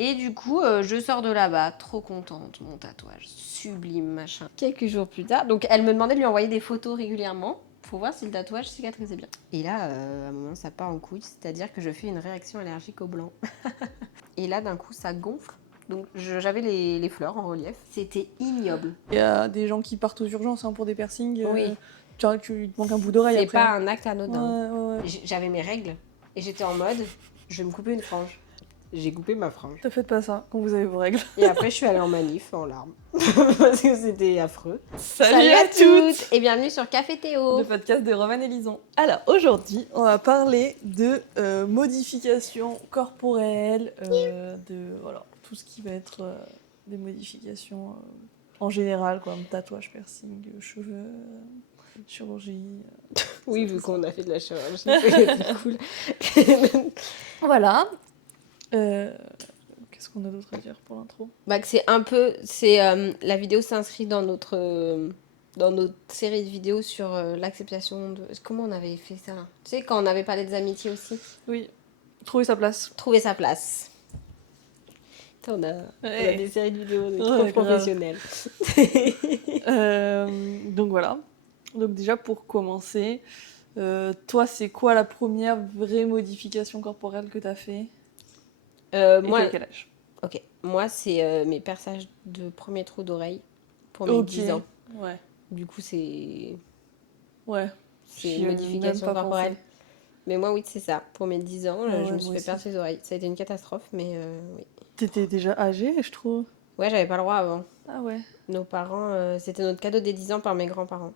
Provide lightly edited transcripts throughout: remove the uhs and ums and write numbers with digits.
Et du coup, je sors de là-bas, trop contente, mon tatouage, sublime, machin. Quelques jours plus tard, donc elle me demandait de lui envoyer des photos régulièrement pour voir si le tatouage cicatrisait bien. Et là, à un moment, ça part en couille, c'est-à-dire que je fais une réaction allergique au blanc. Et là, d'un coup, ça gonfle. Donc j'avais les fleurs en relief. C'était ignoble. Il y a des gens qui partent aux urgences pour des piercings. Oui. Tu te manques un bout d'oreille C'est après. pas un acte anodin. Ouais. J'avais mes règles et j'étais en mode, je vais me couper une frange. J'ai coupé ma frange. Ne faites pas ça quand vous avez vos règles. Et après, je suis allée en manif en larmes. Parce que c'était affreux. Salut à toutes et bienvenue sur Café Théo. Le podcast de Romane et Lison. Alors aujourd'hui, on va parler de modifications corporelles, voilà, tout ce qui va être des modifications en général, comme tatouage, piercing, cheveux, chirurgie. Oui, vu qu'on a fait de la chirurgie, c'est cool. Voilà. Qu'est-ce qu'on a d'autre à dire pour l'intro ? Bah, que la vidéo s'inscrit dans notre série de vidéos sur l'acceptation de... Comment on avait fait ça? Tu sais, quand on avait parlé des amitiés aussi. Oui, trouver sa place. Trouver sa place. Putain, on a des séries de vidéos trop Ouais, professionnelles. Donc voilà. Donc déjà pour commencer, toi c'est quoi la première vraie modification corporelle que t'as fait ? Moi, quel âge ? ok. Moi, c'est mes perçages de premier trou d'oreille pour mes 10 ans. Ouais. Du coup, c'est J'y une ai modification même pas corporelle. pensé. Mais moi, oui, c'est ça. Pour mes 10 ans, Ah je ouais, me suis moi fait aussi. percer les oreilles. Ça a été une catastrophe, mais oui. T'étais déjà âgée, je trouve. Ouais, j'avais pas le droit avant. Ah ouais. Nos parents, c'était notre cadeau des 10 ans par mes grands-parents.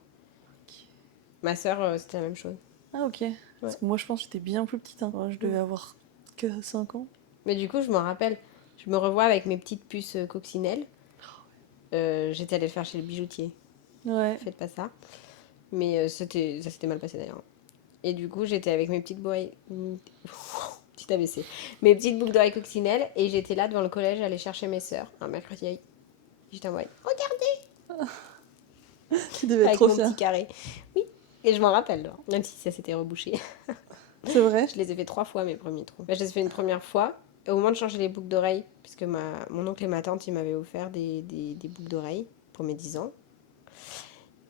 Ma sœur, c'était la même chose. Ah ok. Parce que moi je pense que j'étais bien plus petite. Moi, je devais avoir que 5 ans. Mais du coup, je me rappelle, je me revois avec mes petites puces coccinelles. J'étais allée le faire chez le bijoutier. Ouais. Faites pas ça. Mais ça s'était mal passé d'ailleurs. Et du coup, j'étais avec mes petites boucles... Petit AVC. Mes petites boucles d'oreilles coccinelles. Et j'étais là devant le collège, à aller chercher mes sœurs. Un mercredi. J'étais en mode, regardez, Tu devais être avec trop mon fière. petit carré. Oui. Et je m'en rappelle, même si ça s'était rebouché. C'est vrai. Je les ai fait 3 fois, mes premiers trous. Je les ai fait une première fois. Et au moment de changer les boucles d'oreilles, puisque mon oncle et ma tante, ils m'avaient offert des boucles d'oreilles pour mes 10 ans.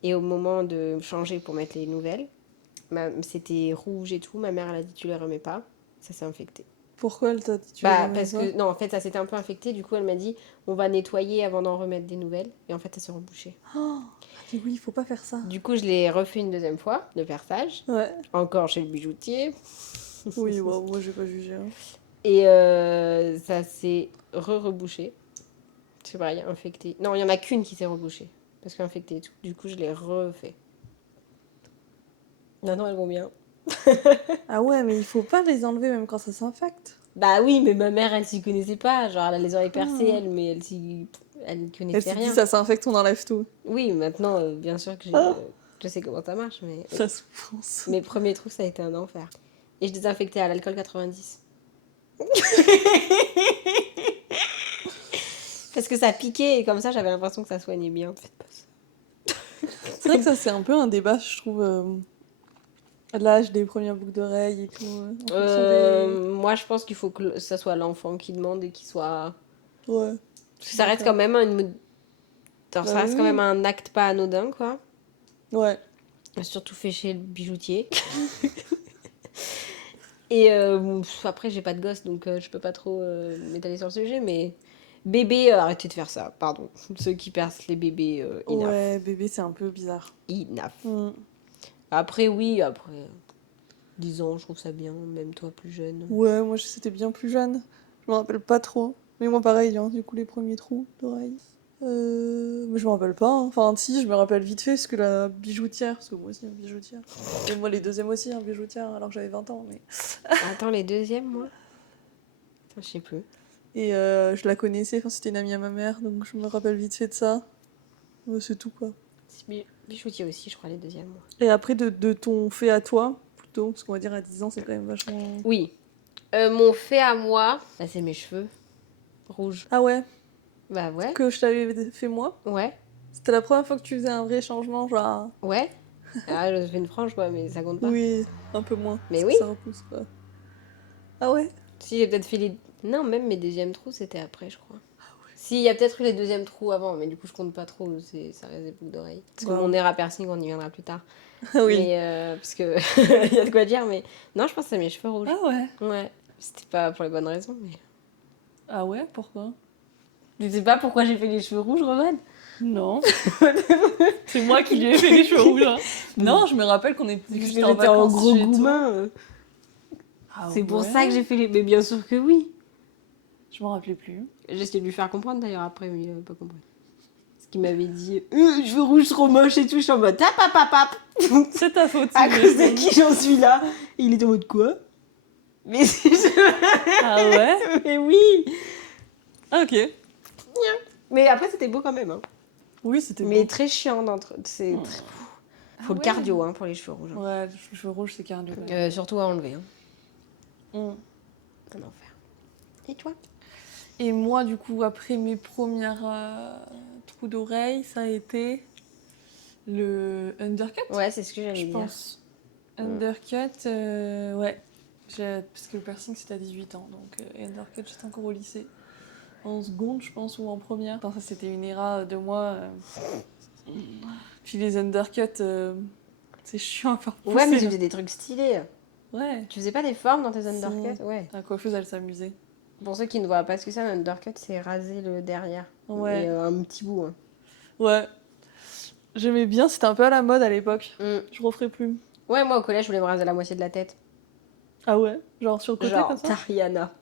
Et au moment de changer pour mettre les nouvelles, c'était rouge et tout. Ma mère, elle a dit, tu les remets pas. Ça s'est infecté. Pourquoi elle t'a dit Parce que, non, en fait, ça s'était un peu infecté. Du coup, elle m'a dit, on va nettoyer avant d'en remettre des nouvelles. Et en fait, ça s'est rebouché. Oh, oui, il faut pas faire ça. Du coup, je l'ai refait une deuxième fois, de perçage. Ouais. Encore chez le bijoutier. Oui, wow, moi j'ai pas jugé. Et ça s'est rebouché. C'est vrai, infecté. Non, il y en a qu'une qui s'est rebouchée. Parce qu'infecté et tout. Du coup, je l'ai refait. Non, elles vont bien. Ah ouais, mais il faut pas les enlever même quand ça s'infecte. Bah oui, mais ma mère, elle s'y connaissait pas. Genre, elle a les oreilles percées, elle, mais elle ne Elle connaissait s'est rien. dit ça s'infecte, on enlève tout. Oui, maintenant, bien sûr que je sais comment ça marche, mais La souffrance. mes premiers trous, ça a été un enfer. Et je désinfectais à l'alcool 90. Parce que ça piquait et comme ça, j'avais l'impression que ça soignait bien. Faites pas ça. C'est vrai que ça c'est un peu un débat, je trouve. L'âge des premières boucles d'oreilles et tout. En fonction des... Moi, je pense qu'il faut que ça soit l'enfant qui demande et qu'il soit... Ouais. Parce que ça reste quand même ça reste quand même un acte pas anodin, quoi. Ouais. Surtout fait chez le bijoutier. Et après, j'ai pas de gosse, donc je peux pas trop m'étaler sur le sujet, mais... Bébé, arrêtez de faire ça, pardon. Ceux qui percent les bébés, enough. Ouais, bébé, c'est un peu bizarre. Enough. Après, oui, après 10 ans, je trouve ça bien, même toi plus jeune. Ouais, moi c'était bien plus jeune. Je me rappelle pas trop. Mais moi pareil, du coup les premiers trous d'oreilles. Mais je me rappelle pas. Enfin si, je me rappelle vite fait parce que la bijoutière, parce que moi aussi une bijoutière. Et moi les deuxièmes aussi, bijoutière, alors que j'avais 20 ans. Mais... Attends, les deuxièmes, moi je sais plus. Et je la connaissais, enfin, c'était une amie à ma mère, donc je me rappelle vite fait de ça. C'est tout quoi. Bijoutier aussi, je crois, les deuxièmes, moi. Et après de ton fait à toi, plutôt, parce qu'on va dire à 10 ans c'est quand même vachement... Oui. Mon fait à moi, bah, c'est mes cheveux rouges. Ah ouais? Bah ouais. Que je t'avais fait moi? Ouais. C'était la première fois que tu faisais un vrai changement, genre... Ouais. Ah, je fais une frange, quoi, mais ça compte pas. Oui, un peu moins. Mais parce oui. que ça repousse, quoi. Ah ouais? Si, j'ai peut-être fait les... Non, même mes deuxièmes trous, c'était après, je crois. Si, il y a peut-être eu les deuxièmes trous avant, mais du coup, je compte pas trop, ça reste des boucles d'oreilles. Parce que Wow. mon nez à piercing, on y viendra plus tard. Oui. Mais, parce que il y a de quoi dire, mais non, je pense que c'est mes cheveux rouges. Ah ouais. Ouais, c'était pas pour les bonnes raisons, mais... Ah ouais, pourquoi? Tu sais pas pourquoi j'ai fait les cheveux rouges, Romane? Non. C'est moi qui lui ai fait les cheveux rouges. Hein. Non, je me rappelle qu'on était Parce que juste j'étais en en vacances gros chez toi. goumin. Ah C'est pour ouais. ça que j'ai fait les... Mais bien sûr que oui. Je m'en rappelais plus. J'ai essayé de lui faire comprendre d'ailleurs après, mais il avait pas compris. Parce qu'il m'avait dit cheveux rouges trop moches et tout. Je suis en mode tap, tap, tap, tap. C'est ta faute. À cause Sylvie. de qui j'en suis là. Et il était en mode quoi? Mais Ah ouais. mais oui. Ah ok. Mais après c'était beau quand même. Hein. Oui, c'était Mais beau. très chiant d'entre. C'est Oh. très... Ah Faut le ouais. cardio hein, pour les cheveux rouges. Ouais, les cheveux rouges, c'est cardio. Surtout à enlever. Hein. Mm. C'est un enfer. Et toi? Et moi, du coup, après mes premières trous d'oreilles, ça a été le undercut, Ouais, c'est ce que j'allais je dire. pense. Undercut, ouais. Parce que le piercing, c'était à 18 ans. Donc, undercut, j'étais encore au lycée. En seconde, je pense, ou en première. Enfin, ça, c'était une era de moi. Puis les undercuts, c'est chiant à faire pousser. Ouais, mais tu là. faisais des trucs stylés. Ouais. Tu faisais pas des formes dans tes Si. undercuts? Ouais. La coiffeuse, elle s'amusait. Pour ceux qui ne voient pas ce que c'est, un undercut, c'est raser le derrière. Ouais. Et un petit bout. Hein. Ouais. J'aimais bien, c'était un peu à la mode à l'époque. Mm. Je referais plus. Ouais, moi au collège, je voulais me raser la moitié de la tête. Ah ouais? Genre sur le côté Genre, comme ça? t'as Rihanna.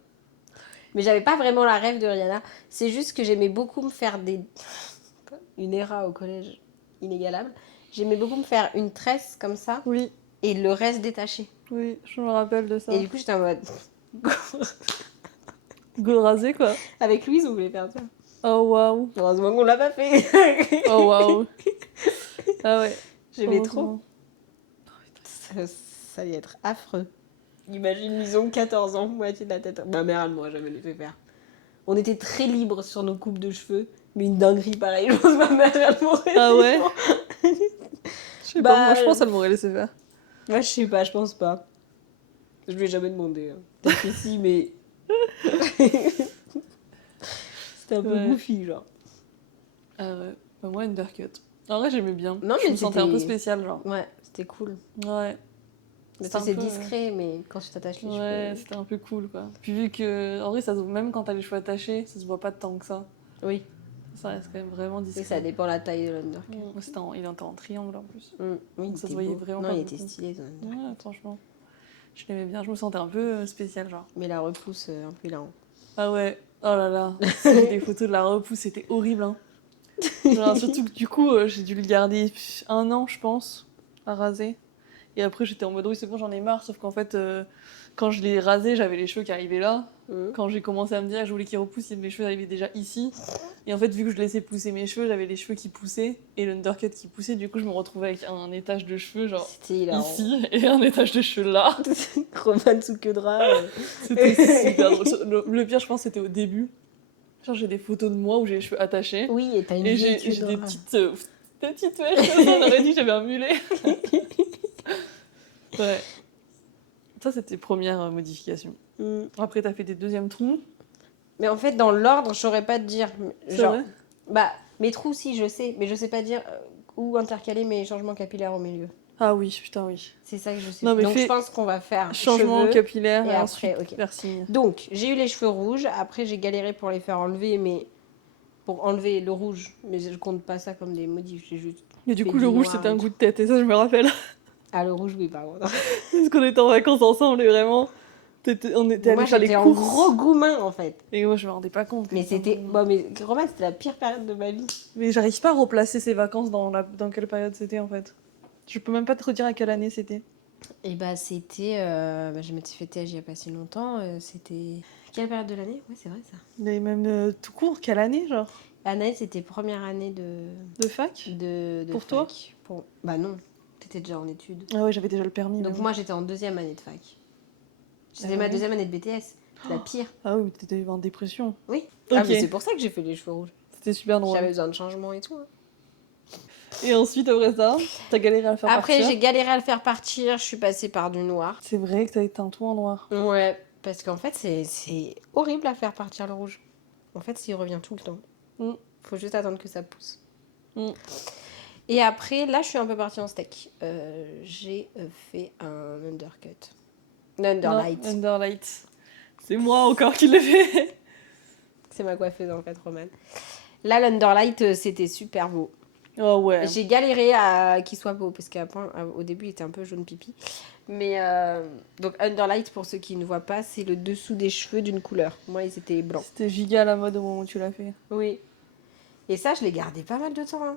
Mais j'avais pas vraiment la rêve de Rihanna. C'est juste que j'aimais beaucoup me faire des... Une era au collège inégalable. J'aimais beaucoup me faire une tresse comme ça Oui, et le reste détaché. oui, je me rappelle de ça. Et du coup, j'étais en mode... Go rasé quoi. Avec Louise, on voulait faire ça. Oh waouh. Heureusement qu'on l'a pas fait. Oh waouh. Ah ouais. J'aimais trop. Heureusement. Ça allait être affreux. Imagine, ils ont 14 ans, moitié de la tête. Ma mère, elle m'aurait jamais les fait faire. On était très libres sur nos coupes de cheveux, mais une dinguerie pareille. Je pense que ma mère, elle m'aurait Ah ouais? fait. Je sais Bah, pas, moi je pense qu'elle m'aurait laissé faire. Moi, je sais pas, je pense pas. Je lui ai jamais demandé. Hein. Peut-être que si, mais. C'était un peu Ouais. goofy, genre. Ah ouais. Bah, moi undercut. En vrai j'aimais bien. Non, Je mais me sentais un peu c'était- spéciale genre. Ouais, c'était cool. Ouais. Mais C'était un c'est peu, discret, mais quand tu t'attaches les Ouais, cheveux. c'était un peu cool quoi. Puis vu que, en vrai, ça se... même quand t'as les cheveux attachés, ça se voit pas tant que ça. Oui, Ça reste quand même vraiment et discret. ça dépend la taille de l'undercut. Moi, il était en triangle en plus. Oui, Donc ça se était voyait beau. vraiment Non, pas il était beaucoup. stylé, ton undercut. Ouais, franchement. Je l'aimais bien, je me sentais un peu spéciale genre. Mais la repousse, un peu hilarant. Ah ouais, oh là là. J'ai des photos de la repousse, c'était horrible hein. Genre, surtout que du coup, j'ai dû le garder 1 an, je pense, à raser. Et après, j'étais en mode oui, c'est bon, j'en ai marre. Sauf qu'en fait, quand je l'ai rasé, j'avais les cheveux qui arrivaient là. Quand j'ai commencé à me dire que je voulais qu'ils repoussent, mes cheveux arrivaient déjà ici. Et en fait, vu que je laissais pousser mes cheveux, j'avais les cheveux qui poussaient et l'undercut qui poussait. Du coup, je me retrouvais avec un étage de cheveux, genre C'était hilarant. ici, et un étage de cheveux là. Roman sous queue de rat. C'était super drôle. Le pire, je pense, c'était au début. Genre, j'ai des photos de moi où j'ai les cheveux attachés. Oui, et t'as une Et vieille j'ai queue de des rat. petites mèches comme ça, on aurait dit que j'avais un mulet. Ouais. Ça, c'était première modification. Mm. Après, t'as fait des deuxièmes trous. Mais en fait, dans l'ordre, je saurais pas te dire. C'est Genre, vrai. bah, mes trous, si, je sais, mais je sais pas dire où intercaler mes changements capillaires au milieu. Ah oui, putain, oui. C'est ça que je sais. Non, mais Donc, fais je pense qu'on va faire changement cheveux. capillaire et et, après, ensuite ok. piercing. Donc, j'ai eu les cheveux rouges. Après, j'ai galéré pour les faire enlever, mais pour enlever le rouge. Mais je compte pas ça comme des modifs. J'ai juste. Mais du Fait coup, du le rouge, noir c'était et un tout. coup de tête. Et ça, je me rappelle. Ah, le rouge, oui, par contre. Parce qu'on était en vacances ensemble et vraiment... on était Moi, allés faire les j'étais en courses. gros goumin, en fait. Et moi, je me rendais pas compte. Mais c'était. Bon, mais Romain, c'était la pire période de ma vie. Mais j'arrive pas à replacer ces vacances dans quelle période c'était, en fait. Je peux même pas te redire à quelle année c'était. Et bah c'était, je m'étais fait TH il y a pas si longtemps, c'était... Quelle période de l'année? Ouais, c'est vrai ça. Mais même tout court, quelle année, genre? Année, c'était première année De fac? de Pour fac. toi? Bah non, t'étais déjà en études. Ah ouais, j'avais déjà le permis. Donc même. moi j'étais en deuxième année de fac. C'était Ah ma ouais. deuxième année de BTS, c'est la pire. Ah oui, t'étais en dépression. Oui. Ok. Ah mais c'est pour ça que j'ai fait les cheveux rouges. C'était super drôle. J'avais besoin de changement et tout. Hein. Et ensuite, après ça, t'as galéré à le faire Après partir. j'ai galéré à le faire partir, je suis passée par du noir. C'est vrai que t'as été un tout en noir. Ouais. Parce qu'en fait, c'est horrible à faire partir le rouge. En fait, il revient tout le temps. Mm. Faut juste attendre que ça pousse. Mm. Et après, là, je suis un peu partie en steak. J'ai fait un undercut. Un underlight. Non, Underlight. C'est moi encore qui l'ai fait. C'est ma coiffeuse, en fait, Romane. Là, l'underlight, c'était super beau. Oh ouais. J'ai galéré à qu'il soit beau, parce qu'au début, il était un peu jaune pipi. Mais, donc, underlight, pour ceux qui ne voient pas, c'est le dessous des cheveux d'une couleur. Moi, ils étaient blancs. C'était giga la mode au moment où tu l'as fait. Oui. Et ça, je l'ai gardé pas mal de temps, hein.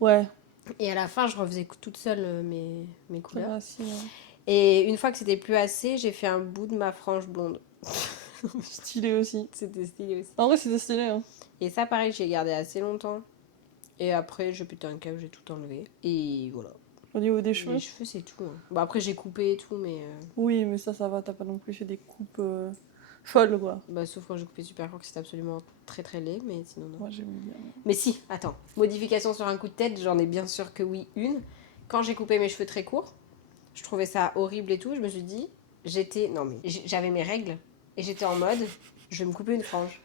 Ouais. Et à la fin, je refaisais toute seule mes couleurs. Ah, si, ouais. Et une fois que c'était plus assez, j'ai fait un bout de ma frange blonde. Stylé aussi. C'était stylé aussi. En vrai, c'était stylé. Hein. Et ça, pareil, j'ai gardé assez longtemps. Et après, j'ai pété un câble, j'ai tout enlevé. Et voilà. Au niveau des cheveux. Les cheveux, c'est tout. Hein. Bon, après, j'ai coupé et tout, mais... Oui, mais ça va. T'as pas non plus fait des coupes folles, quoi. Bah, sauf quand j'ai coupé super court, que c'était absolument très très laid, mais sinon, non. Moi, j'aime bien. Mais si, attends. Modification sur un coup de tête, j'en ai bien sûr que oui, une. Quand j'ai coupé mes cheveux très courts, je trouvais ça horrible et tout. Je me suis dit, j'avais mes règles et j'étais en mode, je vais me couper une frange.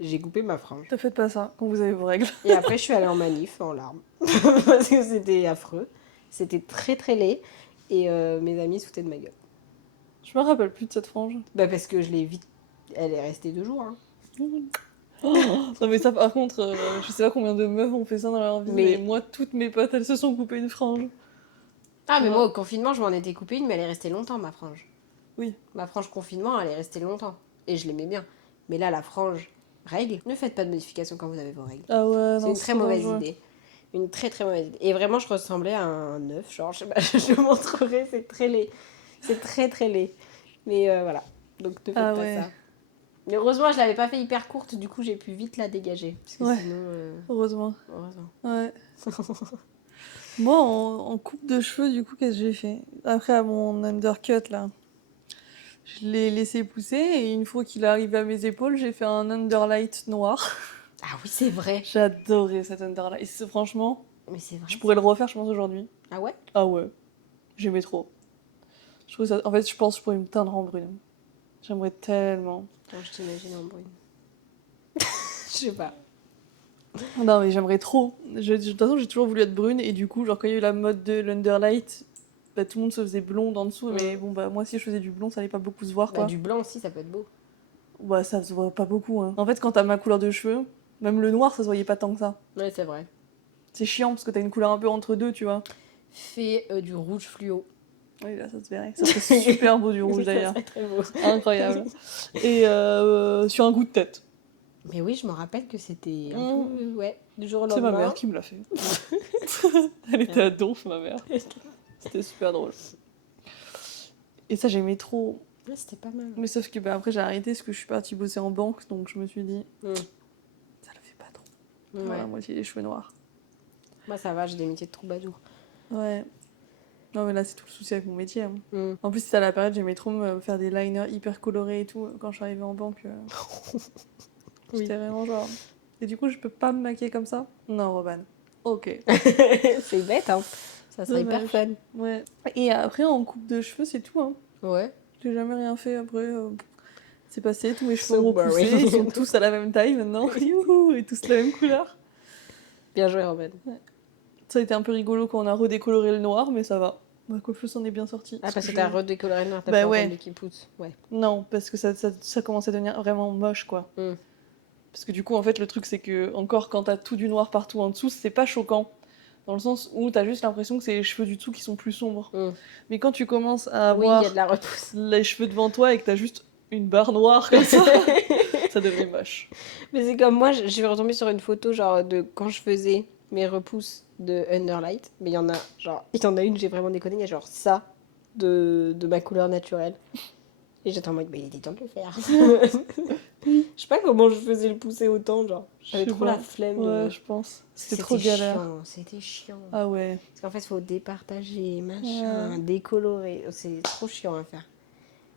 J'ai coupé ma frange. Ne faites pas ça quand vous avez vos règles. Et après, je suis allée en manif en larmes parce que c'était affreux. C'était très très laid et mes amis se foutaient de ma gueule. Je me rappelle plus de cette frange. Bah parce que je l'ai vite. Elle est restée 2 jours. Hein. Oh, non mais ça par contre, je sais pas combien de meufs ont fait ça dans leur vie, mais moi toutes mes potes elles se sont coupées une frange. Ah mais Ouais. moi au confinement je m'en étais coupée une mais elle est restée longtemps ma frange. Oui. Ma frange confinement elle est restée longtemps et je l'aimais bien. Mais là la frange règle, ne faites pas de modification quand vous avez vos règles. Ah ouais, C'est non, une très mauvaise dangereux. idée. Une très très mauvaise idée. Et vraiment je ressemblais à un œuf, genre je sais pas, je vous montrerai, c'est très laid. C'est très très laid. Mais voilà, donc ne faites pas ouais. ça. Mais heureusement, je l'avais pas fait hyper courte, du coup, j'ai pu vite la dégager. Parce que Ouais. sinon. Heureusement. Heureusement. Ouais. Moi en coupe de cheveux, du coup, qu'est-ce que j'ai fait? Après à mon undercut là, je l'ai laissé pousser et une fois qu'il est arrivé à mes épaules, j'ai fait un underlight noir. Ah oui, c'est vrai. J'adorais cet underlight. Franchement, Mais c'est vrai. je pourrais le refaire, je pense, aujourd'hui. Ah ouais? Ah ouais. J'aimais trop. Je trouve ça... En fait, je pense que je pourrais me teindre en brune. J'aimerais tellement. Attends, je t'imagine en brune. Je sais pas. Non, mais j'aimerais trop. De toute façon, j'ai toujours voulu être brune. Et du coup, genre, quand il y a eu la mode de l'underlight, bah, tout le monde se faisait blonde en dessous. Mais bon, bah, moi, si je faisais du blond, ça allait pas beaucoup se voir, Bah, quoi. du blanc aussi, ça peut être beau. Bah, ça se voit pas beaucoup, hein. En fait, quand t'as ma couleur de cheveux, même le noir, ça se voyait pas tant que ça. Ouais, c'est vrai. C'est chiant parce que t'as une couleur un peu entre deux, tu vois. Fais du rouge fluo. Oui, là, ça se verrait. Ça serait super beau du rouge, d'ailleurs. Ça serait très beau. Incroyable. Et sur un coup de tête. Mais oui, je me rappelle que c'était un peu. Ouais, du jour au C'est lendemain. ma mère qui me l'a fait. Elle était à donf, ma mère. C'était super drôle. Et ça, j'aimais trop. Ouais, c'était pas mal. Mais sauf que bah, après, j'ai arrêté parce que je suis partie bosser en banque. Donc je me suis dit, ça le fait pas trop. Ouais. Avoir la moitié des cheveux noirs. Moi, ça va, j'ai des métiers de troubadour. Ouais. Non, mais là, c'est tout le souci avec mon métier. Hein. Mm. En plus, c'était à la période, j'aimais trop me faire des liners hyper colorés et tout. Quand je suis arrivée en banque, Oui. j'étais vraiment genre. Et du coup, je peux pas me maquiller comme ça? Non, Robin. Ok. C'est bête, hein. Ça serait hyper Dommage. fun. Ouais. Et après, en coupe de cheveux, c'est tout. Hein. Ouais. J'ai jamais rien fait après. C'est passé, tous mes cheveux So ont repoussé. boring. Ils sont tous à la même taille maintenant. Youhou, et tous la même couleur. Bien joué, Robin. Ça a été un peu rigolo quand on a redécoloré le noir, mais ça va. Ma coiffeuse s'en est bien sortie. Ah, parce que t'as redécoloré le noir, t'as Bah pas ouais. entendu qu'il pousse. Ouais. Non, parce que ça commence à devenir vraiment moche, quoi. Mm. Parce que du coup, en fait, le truc, c'est que, encore, quand t'as tout du noir partout en dessous, c'est pas choquant. Dans le sens où t'as juste l'impression que c'est les cheveux du dessous qui sont plus sombres. Mm. Mais quand tu commences à Oui, il avoir y a de la repousse. les cheveux devant toi et que t'as juste une barre noire comme ça, ça devient moche. Mais c'est comme moi, je suis retombée sur une photo genre de quand je faisais mes repousses de Underlight. Mais il y en a une, j'ai vraiment déconné, il y a genre ça de ma couleur naturelle. Et j'étais en mode, bah il était temps de le faire. Je sais pas comment je faisais le pousser autant, genre. J'avais Je sais trop pas. la flemme. Ouais, je pense. C'était trop galère. C'était chiant. Ah ouais. Parce qu'en fait, il faut départager, machin, décolorer. C'est trop chiant à faire.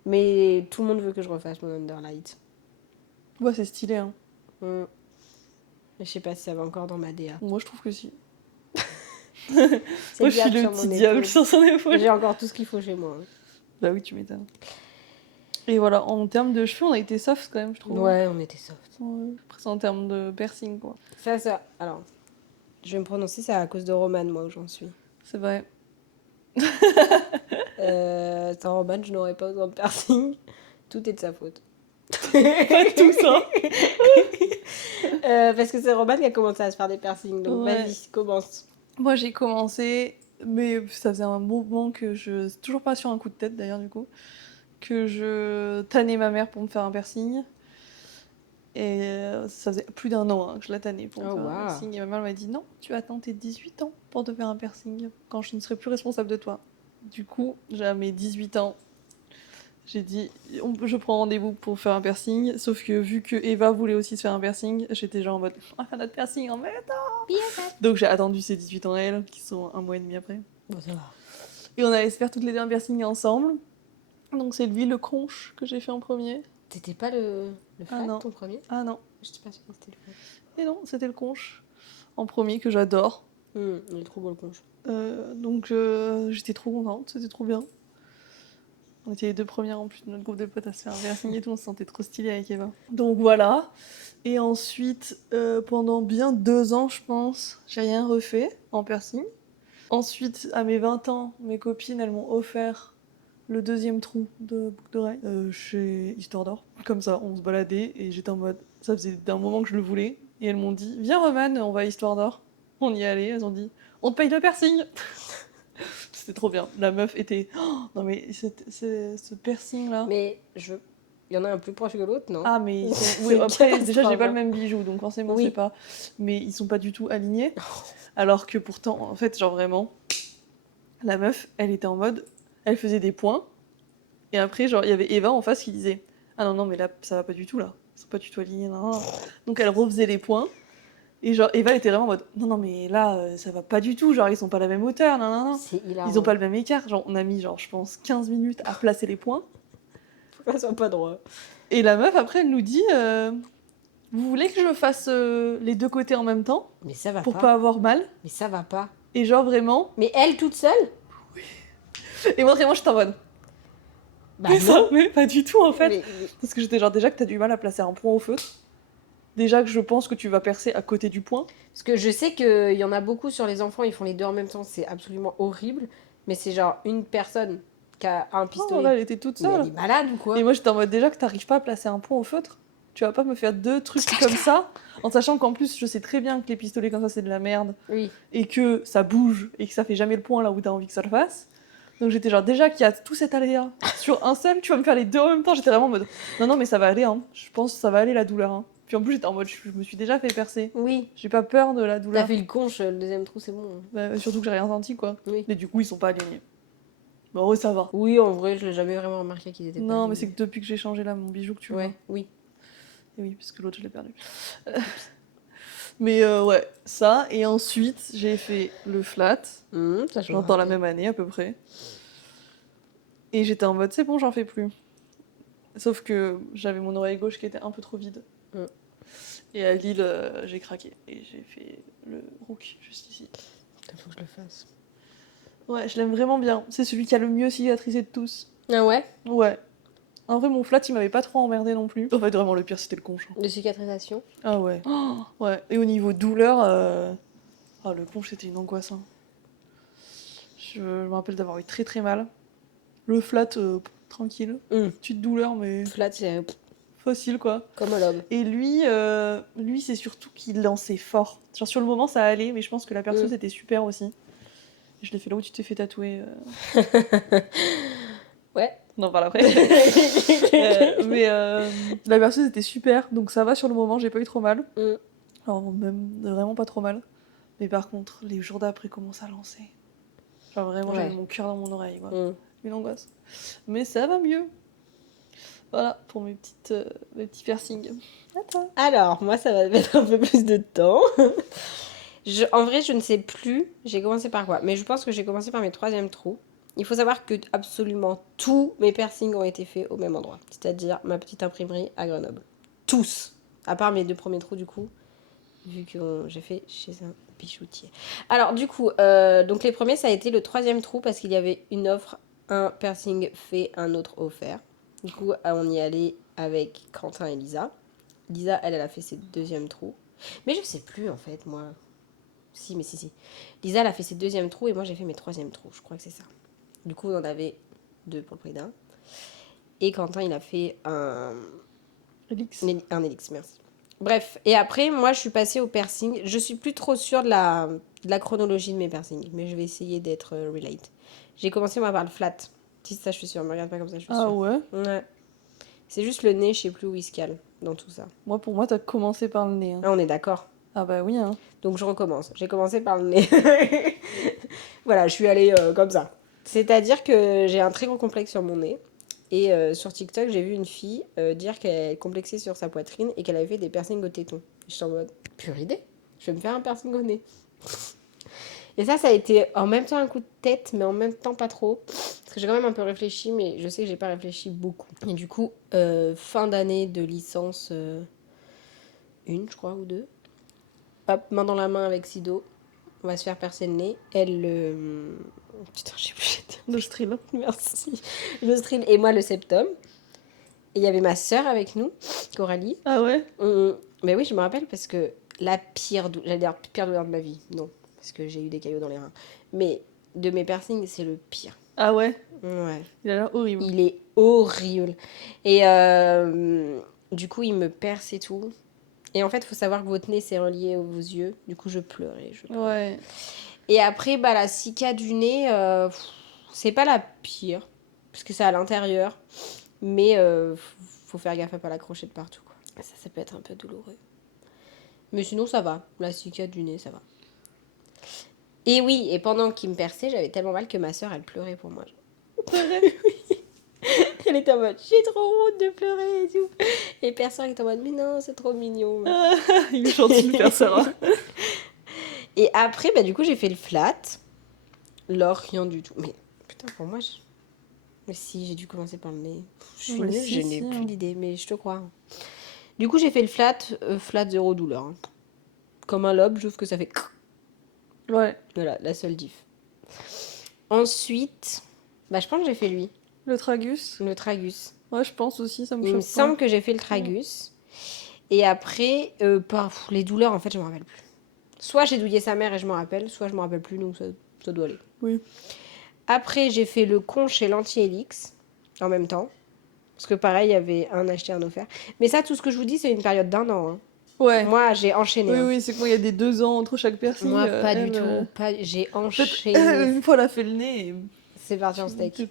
Mais tout le monde veut que je refasse mon Underlight. Ouais, c'est stylé, hein. Mais je sais pas si ça va encore dans ma DA. Moi, je trouve que si. C'est Moi, je suis diable le sur mon petit épaule. diable sur son épaule. J'ai encore tout ce qu'il faut chez moi. Bah oui, tu m'étonnes. Et voilà, en termes de cheveux, on a été soft quand même, je trouve. Ouais, on était soft. Ouais. Après, c'est en termes de piercing, quoi. Ça. Alors, je vais me prononcer, c'est à cause de Roman, moi, où j'en suis. C'est vrai. Sans Roman, je n'aurais pas besoin de piercing. Tout est de sa faute. Pas tout ça. Parce que c'est Roman qui a commencé à se faire des piercings. Donc, Ouais. vas-y, commence. Moi, j'ai commencé, mais ça faisait un moment que je... C'est toujours pas sur un coup de tête, d'ailleurs, du coup. Que je tannais ma mère pour me faire un piercing. Et ça faisait plus d'1 an que je la tannais pour me faire un piercing. Et ma mère m'a dit non, tu attends tes 18 ans pour te faire un piercing, quand je ne serai plus responsable de toi. Du coup, à mes 18 ans, j'ai dit je prends rendez-vous pour faire un piercing. Sauf que vu que Eva voulait aussi se faire un piercing, j'étais genre en mode on va faire notre piercing en même temps. Donc j'ai attendu ses 18 ans à elle, qui sont 1 mois et demi après. Bon, ça va. Et on allait se faire toutes les deux un piercing ensemble. Donc c'est lui le conche que j'ai fait en premier. T'étais pas le flat, non. ton premier? Ah non. Je sais pas si c'était le flat. Et non, c'était le conche en premier que j'adore. Il est trop beau le conche. Donc j'étais trop contente, c'était trop bien. On était les 2 premières en plus de notre groupe de potes à se faire un piercing et tout, on se sentait trop stylé avec Eva. Donc voilà. Et ensuite, pendant bien 2 ans, je pense, j'ai rien refait en piercing. Ensuite, à mes 20 ans, mes copines, elles m'ont offert le 2e trou de boucle d'oreille chez Histoire d'Or. Comme ça, on se baladait et j'étais en mode... Ça faisait d'un moment que je le voulais. Et elles m'ont dit, viens Roman, on va à Histoire d'Or. On y allait, elles ont dit, on te paye le piercing. C'était trop bien. La meuf était... Oh, non mais ce piercing là... Mais il y en a un plus proche que l'autre, non? Ah mais C'est oui, après déjà j'ai pas catastrophe. le même bijou donc forcément Oui. c'est pas... Mais ils sont pas du tout alignés. Alors que pourtant, en fait, genre vraiment... La meuf, elle était en mode... Elle faisait des points. Et après, genre, il y avait Eva en face qui disait ah non, non, mais là, ça va pas du tout, là. Ils sont pas du tout alignés, non, non. Donc elle refaisait les points. Et genre, Eva était vraiment en mode non, non, mais là, ça va pas du tout. Genre, ils sont pas à la même hauteur, non, non, non. C'est hilarant. Ils ont pas le même écart. Genre, on a mis, genre, je pense, 15 minutes à placer les points. Faut que ça soit pas droit. Et la meuf, après, elle nous dit vous voulez que je fasse les 2 côtés en même temps Mais ça va pour pas. pas avoir mal? Mais ça va pas. Et genre, vraiment. Mais elle toute seule? Et moi, vraiment, j'étais en mode Bah mais non. ça, mais pas du tout en fait. Mais- Parce que j'étais genre déjà que t'as du mal à placer un point au feutre. Déjà que je pense que tu vas percer à côté du point. Parce que je sais qu'il y en a beaucoup sur les enfants, ils font les 2 en même temps, c'est absolument horrible. Mais c'est genre une personne qui a un Oh, pistolet. là, elle était toute Mais seule. elle est malade ou quoi? Et moi, j'étais en mode déjà que t'arrives pas à placer un point au feutre. Tu vas pas me faire 2 trucs comme ça, en sachant qu'en plus, je sais très bien que les pistolets comme ça, c'est de la merde. Oui. Et que ça bouge, et que ça fait jamais le point là où t'as envie que ça le fasse. Donc j'étais genre, déjà qu'il y a tout cet aléa sur un seul, tu vas me faire les 2 en même temps. J'étais vraiment en mode, non, non, mais ça va aller, hein. Je pense que ça va aller la douleur. Hein. Puis en plus, j'étais en mode, je me suis déjà fait percer. Oui. J'ai pas peur de la T'as douleur. fait le conche, le 2e trou, c'est bon. Bah, surtout que j'ai rien senti, quoi. Oui. Mais du coup, ils sont pas alignés. Bon, en vrai, ça va. Oui, en vrai, je l'ai jamais vraiment remarqué qu'ils étaient pas Non, mais alignés. c'est que depuis que j'ai changé là mon bijou que tu vois. Ouais, oui. Et oui, parce que l'autre, je l'ai perdu. Mais ouais, ça. Et ensuite, j'ai fait le flat, Ça, je me genre dans la rappelle. même année à peu près. Et j'étais en mode, c'est bon, j'en fais plus. Sauf que j'avais mon oreille gauche qui était un peu trop vide. Mm. Et à Lille, j'ai craqué. Et j'ai fait le rook juste ici. Il faut que je le fasse. Ouais, je l'aime vraiment bien. C'est celui qui a le mieux cicatrisé de tous. Ah ouais? Ouais. En vrai, mon flat, il m'avait pas trop emmerdé non plus. En fait, vraiment, le pire, c'était le conche. De cicatrisation? Ah ouais. Oh, ouais. Et au niveau douleur, ah, le conche, c'était une angoisse. Hein. Je me rappelle d'avoir eu très très mal. Le flat, tranquille. Petite douleur, mais Flat, c'est facile, quoi. comme un lobe. Et lui c'est surtout qu'il lançait fort. Genre, sur le moment, ça allait, mais je pense que la perceuse était super aussi. Je l'ai fait là où tu t'es fait tatouer. Ouais. On en parle après. Mais la perceuse était super, donc ça va sur le moment, j'ai pas eu trop mal. Alors même vraiment pas trop mal. Mais par contre, les jours d'après, comment ça lançait. Genre vraiment, j'avais mon cœur dans mon oreille, quoi. Une angoisse. Mais ça va mieux. Voilà, pour mes petits piercings. Attends. Alors, moi, ça va mettre un peu plus de temps. En vrai, je ne sais plus. J'ai commencé par quoi? Mais je pense que j'ai commencé par mes 3e trous. Il faut savoir que absolument tous mes piercings ont été faits au même endroit. C'est-à-dire ma petite imprimerie à Grenoble. Tous. À part mes 2 premiers trous, du coup. Vu que j'ai fait chez un bijoutier. Alors, du coup, donc les premiers, ça a été le 3e trou parce qu'il y avait une offre, un piercing fait, un autre offert. Du coup, on y allait avec Quentin et Lisa. Lisa, elle a fait ses deuxièmes trous. Mais je sais plus, en fait, moi. Si, mais si. Lisa, elle a fait ses deuxièmes trous et moi, j'ai fait mes troisièmes trous. Je crois que c'est ça. Du coup, on en avait 2 pour le prix d'un. Et Quentin, il a fait Elix. un Elix, merci. Bref, et après, moi, je suis passée au piercing. Je suis plus trop sûre de la chronologie de mes piercings, mais je vais essayer d'être relate. J'ai commencé, moi, par le flat. Si, ça, je suis sûre. Me regarde pas comme ça, je suis Ah sûre. ouais. Ouais. C'est juste le nez, je sais plus où il se cale dans tout ça. Moi, pour moi, t'as commencé par le nez. Hein. Ah, on est d'accord. Ah bah oui, hein. Donc, je recommence. J'ai commencé par le nez. Voilà, je suis allée comme ça. C'est-à-dire que j'ai un très gros complexe sur mon nez. Et sur TikTok, j'ai vu une fille dire qu'elle complexait sur sa poitrine et qu'elle avait fait des piercings au téton. Je suis en mode, pure idée, je vais me faire un piercing au nez. Et ça a été en même temps un coup de tête, mais en même temps pas trop. Parce que j'ai quand même un peu réfléchi, mais je sais que j'ai pas réfléchi beaucoup. Et du coup, fin d'année de licence 1, je crois, ou 2. Hop, main dans la main avec Sido. On va se faire percer le nez. Elle le... Putain, je sais plus. Le strill. Merci. Le strile et moi le septum. Et il y avait ma sœur avec nous, Coralie. Ah ouais. Mais oui, je me rappelle parce que la j'allais dire pire douleur de ma vie. Non, parce que j'ai eu des caillots dans les reins. Mais de mes piercings, c'est le pire. Ah ouais. Ouais. Il a l'air horrible. Il est horrible. Et du coup, il me perce et tout. Et en fait, il faut savoir que votre nez, c'est relié à vos yeux. Du coup, je pleurais. Ouais. Et après, bah, la cica du nez, c'est pas la pire. Parce que c'est à l'intérieur. Mais faut faire gaffe à pas l'accrocher de partout, quoi. Ça peut être un peu douloureux. Mais sinon, ça va. La cica du nez, ça va. Et oui, et pendant qu'il me perçait, j'avais tellement mal que ma soeur, elle pleurait pour moi. Elle était en mode, j'ai trop honte de pleurer et tout. Et personne était en mode, mais non, c'est trop mignon. Il est gentil, le père Sarah. Et après, bah, du coup, j'ai fait le flat. Là, rien du tout. Mais putain, pour moi, mais si, j'ai dû commencer par le nez. Je suis nulle, je n'ai plus d'idée, mais je te crois. Du coup, j'ai fait le flat, flat zéro douleur. Hein. Comme un lobe, sauf que ça fait... Ouais. Voilà, la seule diff. Ensuite, bah, je pense que j'ai fait lui. Le tragus. Le tragus. Ouais, je pense aussi, ça me choque. Il me semble que j'ai fait le tragus. Et après, les douleurs, en fait, je me rappelle plus. Soit j'ai douillé sa mère et je m'en rappelle, soit je me rappelle plus, donc ça doit aller. Oui. Après, j'ai fait le conche et l'anti-hélix en même temps. Parce que pareil, il y avait un acheté, un offert. Mais ça, tout ce que je vous dis, c'est une période d'1 an. Hein. Ouais. Moi, j'ai enchaîné. Oui, hein. oui, c'est que moi, il y a des 2 ans entre chaque piercing. Moi, pas du tout. J'ai enchaîné. Une fois, elle a fait le nez. Et... C'est parti en steak.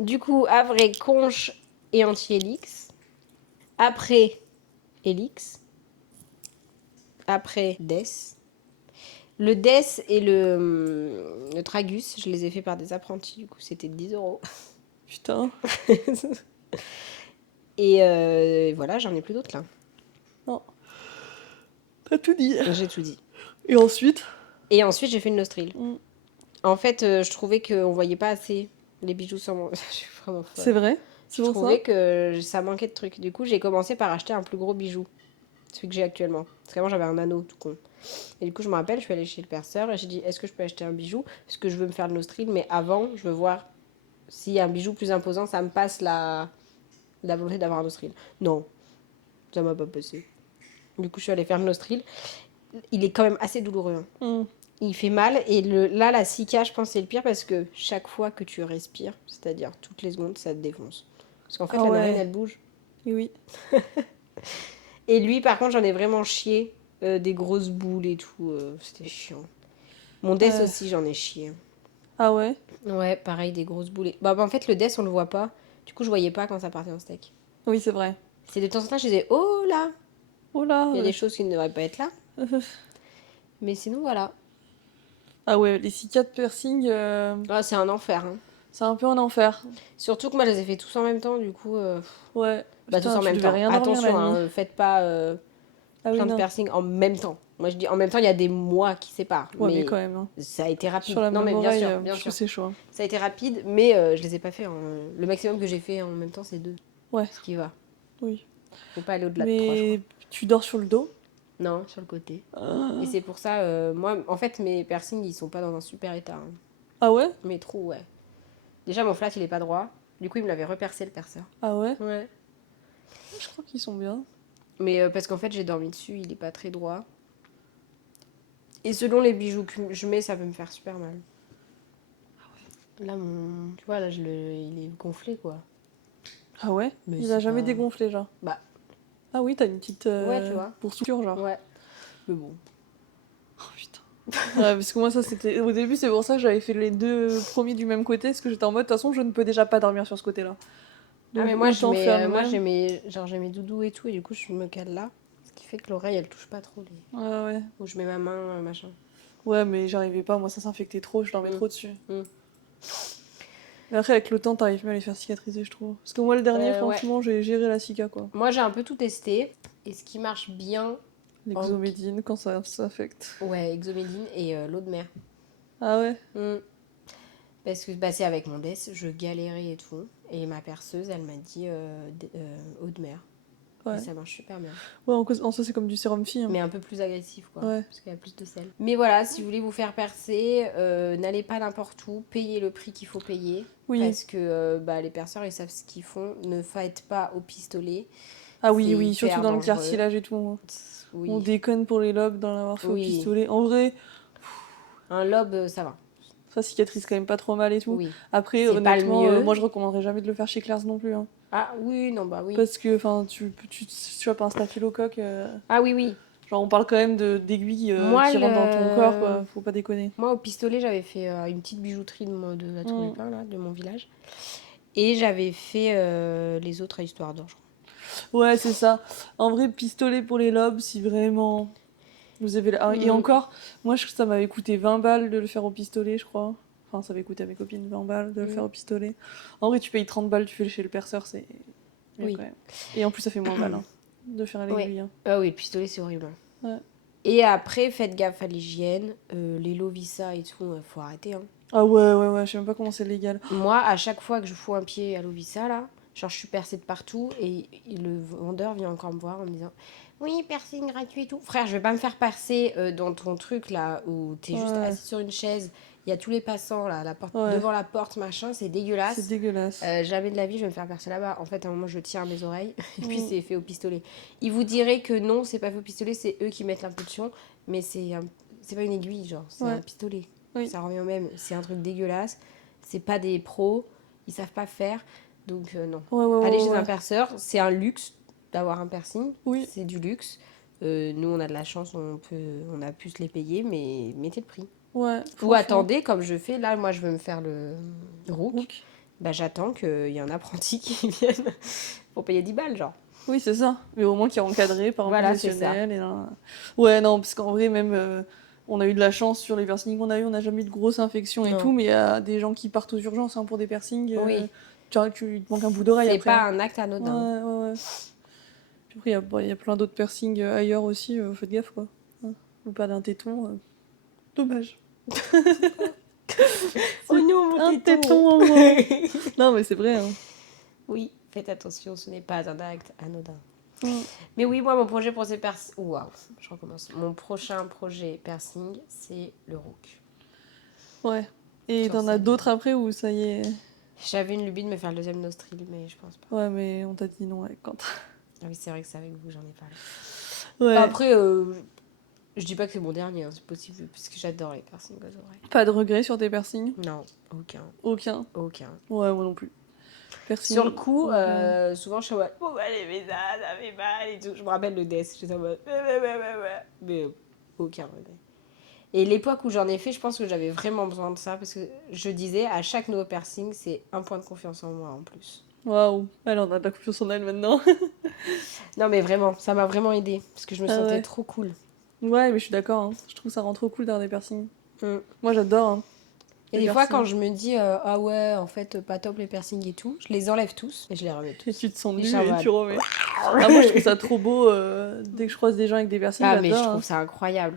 Du coup, après, conche et anti-hélix. Après, hélix. Après, des. Le des et le tragus, je les ai fait par des apprentis. Du coup, c'était 10 €. Putain. Et voilà, j'en ai plus d'autres là. Non. T'as tout dit. J'ai tout dit. Et ensuite j'ai fait une nostril. En fait, je trouvais qu'on voyait pas assez les bijoux sur mon... je suis vraiment folle. C'est vrai. Je trouvais que ça manquait de trucs. Du coup, j'ai commencé par acheter un plus gros bijou. Celui que j'ai actuellement. Parce qu'avant, j'avais un anneau tout con. Et du coup, je me rappelle, je suis allée chez le perceur et j'ai dit, est-ce que je peux acheter un bijou? Parce que je veux me faire le nostril, mais avant, je veux voir s'il y a un bijou plus imposant, ça me passe la volonté d'avoir un nostril. Non, ça m'a pas passé. Du coup, je suis allée faire le nostril. Il est quand même assez douloureux. Hein. Il fait mal. Et là, la cica, je pense c'est le pire parce que chaque fois que tu respires, c'est-à-dire toutes les secondes, ça te défonce. Parce qu'en fait, la narine, elle bouge. Et oui. Et lui, par contre, j'en ai vraiment chié. Des grosses boules et tout. C'était chiant. Mon des aussi, j'en ai chié. Ah ouais? Ouais, pareil, des grosses boules. Bah, en fait, le des, on le voit pas. Du coup, je voyais pas quand ça partait en steak. Oui, c'est vrai. C'est de temps en temps, je disais, oh là! Oh là! Il y a des choses qui ne devraient pas être là. Mais sinon, voilà. Ah ouais, les cicas de piercing... Ah, c'est un enfer. Hein. C'est un peu un enfer. Surtout que moi, je les ai fait tous en même temps, du coup... Ouais. Bah, tous en même temps. Attention, hein, faites pas plein de piercings en même temps. Moi, je dis en même temps, il y a des mois qui séparent. Ouais, mais quand même. Hein. Ça a été rapide. Sur la non, même mais oreille, bien sûr. c'est chaud. Ça a été rapide, mais je les ai pas fait. Le maximum que j'ai fait en même temps, c'est 2. Ouais. Ce qui va. Oui. Faut pas aller au-delà de 3, je crois. Tu dors sur le dos? Non, sur le côté. Et c'est pour ça, moi, en fait, mes piercings, ils sont pas dans un super état. Hein. Ah ouais? Mes trous, ouais. Déjà, mon flat, il est pas droit. Du coup, il me l'avait repercé le perceur. Ah ouais? Ouais. Je crois qu'ils sont bien. Mais parce qu'en fait, j'ai dormi dessus, il est pas très droit. Et selon les bijoux que je mets, ça peut me faire super mal. Là, tu vois, là, il est gonflé, quoi. Ah ouais? Mais Il c'est a jamais pas- dégonflé, genre. Bah, Ah oui, t'as une petite. Ouais, tu vois. Pour souture, genre. ouais. Mais bon. Oh putain. Ouais, parce que moi, ça c'était. Au début, c'est pour ça que j'avais fait les deux premiers du même côté, parce que j'étais en mode, de toute façon, je ne peux déjà pas dormir sur ce côté-là. Ah, Donc, mais moi, autant faire le moi même. j'ai mes doudous et tout, et du coup, je me cale là. Ce qui fait que l'oreille, elle touche pas trop. Ouais, ouais. Où je mets ma main, machin. Ouais, mais j'arrivais pas, moi, ça s'infectait trop, je dormais Mm. trop dessus. Mm. Mais après, avec le temps, t'arrives mieux à les faire cicatriser, je trouve. Parce que moi, le dernier, Ouais. franchement, j'ai géré la cica, quoi. Moi, j'ai un peu tout testé. Et ce qui marche bien, L'exomédine, quand ça s'affecte. ouais, Exomédine et l'eau de mer. Ah ouais? Mm. Parce que c'est avec mon DES, je galérais et tout. Et ma perceuse, elle m'a dit eau de mer. Ouais. Et ça marche super bien. Ouais, en soi, c'est comme du sérum fille. Hein. Mais un peu plus agressif, quoi. Ouais. Parce qu'il y a plus de sel. Mais voilà, si vous voulez vous faire percer, n'allez pas n'importe où. Payez le prix qu'il faut payer. Oui. Parce que les perceurs, ils savent ce qu'ils font. Ne faites pas au pistolet. Ah oui, C'est oui, surtout hyper dans le dangereux. cartilage et tout. Oui. On déconne pour les lobes d'en avoir fait au Oui. pistolet. En vrai, Un lobe, ça va. ça cicatrise quand même pas trop mal et tout. Oui. Après, C'est pas le honnêtement, mieux. moi je recommanderais jamais de le faire chez Claire's non plus. Hein. Ah oui, non, bah oui. Parce que tu chopes un staphylocoque. Ah oui, oui. Genre, on parle quand même d'aiguilles Moi, qui rentrent dans ton le- corps, quoi. Faut pas déconner. Moi, au pistolet, j'avais fait une petite bijouterie de la Tour Mm. du Pin, là, de mon village. Et j'avais fait les autres à Histoire d'or, je crois. Ouais, c'est ça. En vrai, pistolet pour les lobes, si vraiment vous avez... Et encore, moi, ça m'avait coûté 20 balles de le faire au pistolet, je crois. Enfin, ça avait coûté à mes copines 20 balles de le faire au pistolet. En vrai, tu payes 30 balles, tu fais chez le perceur, c'est... Oui. Quand même. Et en plus, ça fait moins mal, hein, de faire à l'aiguille. Hein. Ah oui, le pistolet, c'est horrible. Ouais. Et après, faites gaffe à l'hygiène. Les Lovisa et tout, faut arrêter. Hein. Ah ouais, je sais même pas comment c'est légal. Moi, à chaque fois que je fous un pied à Lovisa, là, genre je suis percée de partout et le vendeur vient encore me voir en me disant oui, piercing gratuit et tout. Frère, je vais pas me faire percer dans ton truc là où t'es juste assis sur une chaise, il y a tous les passants là, la porte, devant la porte, machin, c'est dégueulasse. C'est dégueulasse. Jamais de la vie je vais me faire percer là-bas. En fait, à un moment, je tiens à mes oreilles et puis c'est fait au pistolet. Ils vous diraient que non, c'est pas fait au pistolet, c'est eux qui mettent l'impulsion, mais c'est pas une aiguille, genre, c'est un pistolet. Oui. Ça revient au même. C'est un truc dégueulasse. C'est pas des pros. Ils savent pas faire. Donc, non. Aller chez un perceur, c'est un luxe d'avoir un piercing. Oui. C'est du luxe. Nous, on a de la chance, on a pu se les payer, mais mettez le prix. Ouais. Ou attendez, comme je fais. Là, moi, je veux me faire le rook. Bah, j'attends qu'il y ait un apprenti qui vienne pour payer 10 balles, genre. Oui, c'est ça. Mais au moins qui est encadré par un professionnel. C'est ça. Et là... Ouais, non, parce qu'en vrai, même... on a eu de la chance sur les piercings qu'on a eu, on n'a jamais eu de grosses infections et tout, mais il y a des gens qui partent aux urgences pour des piercings. Oui. Tu te manques un bout d'oreille après. C'est pas un acte anodin. Ouais. Puis après, il y a plein d'autres piercings ailleurs aussi, faites gaffe quoi. Ou pas d'un téton. Dommage. Oh non, mon un téton en moins. Non, mais c'est vrai. Hein. Oui, faites attention, ce n'est pas un acte anodin. Mais oui, moi, mon projet pour ces piercings... Waouh, je recommence. Mon prochain projet piercing, c'est le rook. Ouais. Et t'en as d'autres après ou ça y est? J'avais une lubie de me faire le deuxième nostril, mais je pense pas. Ouais, mais on t'a dit non avec Quentin. Ah oui, c'est vrai que c'est avec vous que j'en ai parlé. Ouais. Après, je dis pas que c'est mon dernier, hein, c'est possible, parce que j'adore les piercings aux oreilles. Pas de regrets sur tes piercings? Non, aucun. Aucun? Aucun. Ouais, moi non plus. Piercing, sur le coup, souvent je suis en mode bon, allez, mais ça fait mal et tout. Je me rappelle le DES, j'étais en mode mais aucun regret. Et l'époque où j'en ai fait, je pense que j'avais vraiment besoin de ça parce que je disais à chaque nouveau piercing, c'est un point de confiance en moi en plus. Waouh, elle en a de la confiance en elle maintenant. Non mais vraiment, ça m'a vraiment aidée parce que je me sentais trop cool. Ouais, mais je suis d'accord, hein. Je trouve ça rend trop cool d'avoir des piercings. Moi j'adore. Hein. Et des fois quand je me dis ah ouais, en fait pas top les piercings et tout, je les enlève tous et je les remets tous. Et tu te sens nue et tu remets. Moi je trouve ça trop beau dès que je croise des gens avec des piercings. Ah mais je trouve ça incroyable.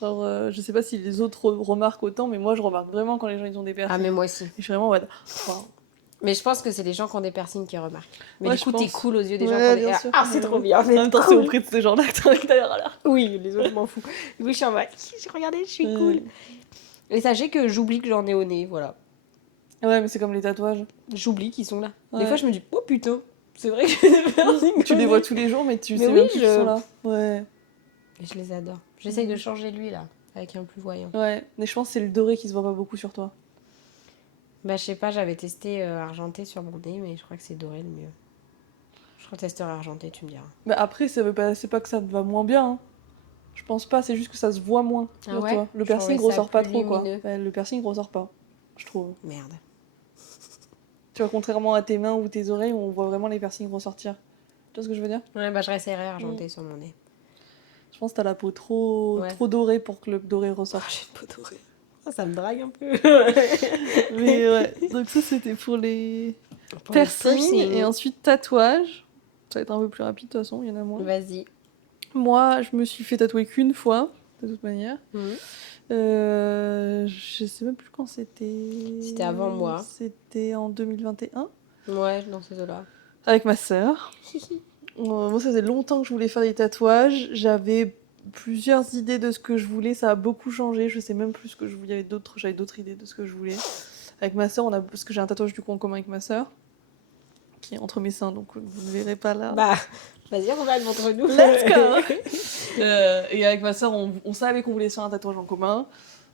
Genre, je sais pas si les autres remarquent autant, mais moi je remarque vraiment quand les gens ils ont des piercings. Ah, mais moi aussi. Et je suis vraiment Mais je pense que c'est les gens qui ont des piercings qui remarquent. Mais du coup, t'es cool aux yeux des gens qui ont des piercings. Ah, c'est trop bien. En même temps, c'est auprès de ces gens-là que t'as envie d'aller à l'air. Oui, les autres, je m'en fous. Du coup, je suis en mode, regardez, je suis cool. Et sachez que j'oublie que j'en ai au nez, voilà. Ouais, mais c'est comme les tatouages. J'oublie qu'ils sont là. Ouais. Des fois, je me dis, oh putain, c'est vrai que j'ai des piercings. Tu les vois tous les jours, mais tu Mais sais oui, même plus qu'ils sont là. Ouais. Je les adore. J'essaye de changer lui, là, avec un plus voyant. Ouais, mais je pense que c'est le doré qui se voit pas beaucoup sur toi. Bah, je sais pas, j'avais testé argenté sur mon nez, mais je crois que c'est doré le mieux. Je crois testerai argenté, tu me diras. Bah après, c'est pas que ça te va moins bien. Hein. Je pense pas, c'est juste que ça se voit moins Ah sur ouais toi. Le Je piercing trouvais ça ressort pas plus trop, quoi. lumineux. Ouais, le piercing ressort pas, je trouve. Merde. Tu vois, contrairement à tes mains ou tes oreilles, on voit vraiment les piercings ressortir. Tu vois ce que je veux dire? Ouais, bah, je réessayerai argenté sur mon nez. Je pense que t'as la peau trop, Ouais. trop dorée pour que le doré ressorte. J'ai une peau dorée. Ça me drague un peu. Mais ouais, donc ça c'était pour les Pour le piercings. Et ensuite tatouage. Ça va être un peu plus rapide de toute façon, il y en a moins. Vas-y. Moi, je me suis fait tatouer qu'une fois, de toute manière. Mhm. Je sais même plus quand c'était. C'était avant moi. C'était en 2021. Ouais, dans ces eaux-là. Avec ma sœur. Moi, ça faisait longtemps que je voulais faire des tatouages. J'avais plusieurs idées de ce que je voulais. Ça a beaucoup changé. Je sais même plus ce que je voulais. J'avais d'autres idées de ce que je voulais. Avec ma sœur, parce que j'ai un tatouage du coup en commun avec ma sœur, qui est entre mes seins, donc vous ne verrez pas là. Bah, vas-y, on va entre nous. Let's go. Et avec ma sœur, on savait qu'on voulait se faire un tatouage en commun.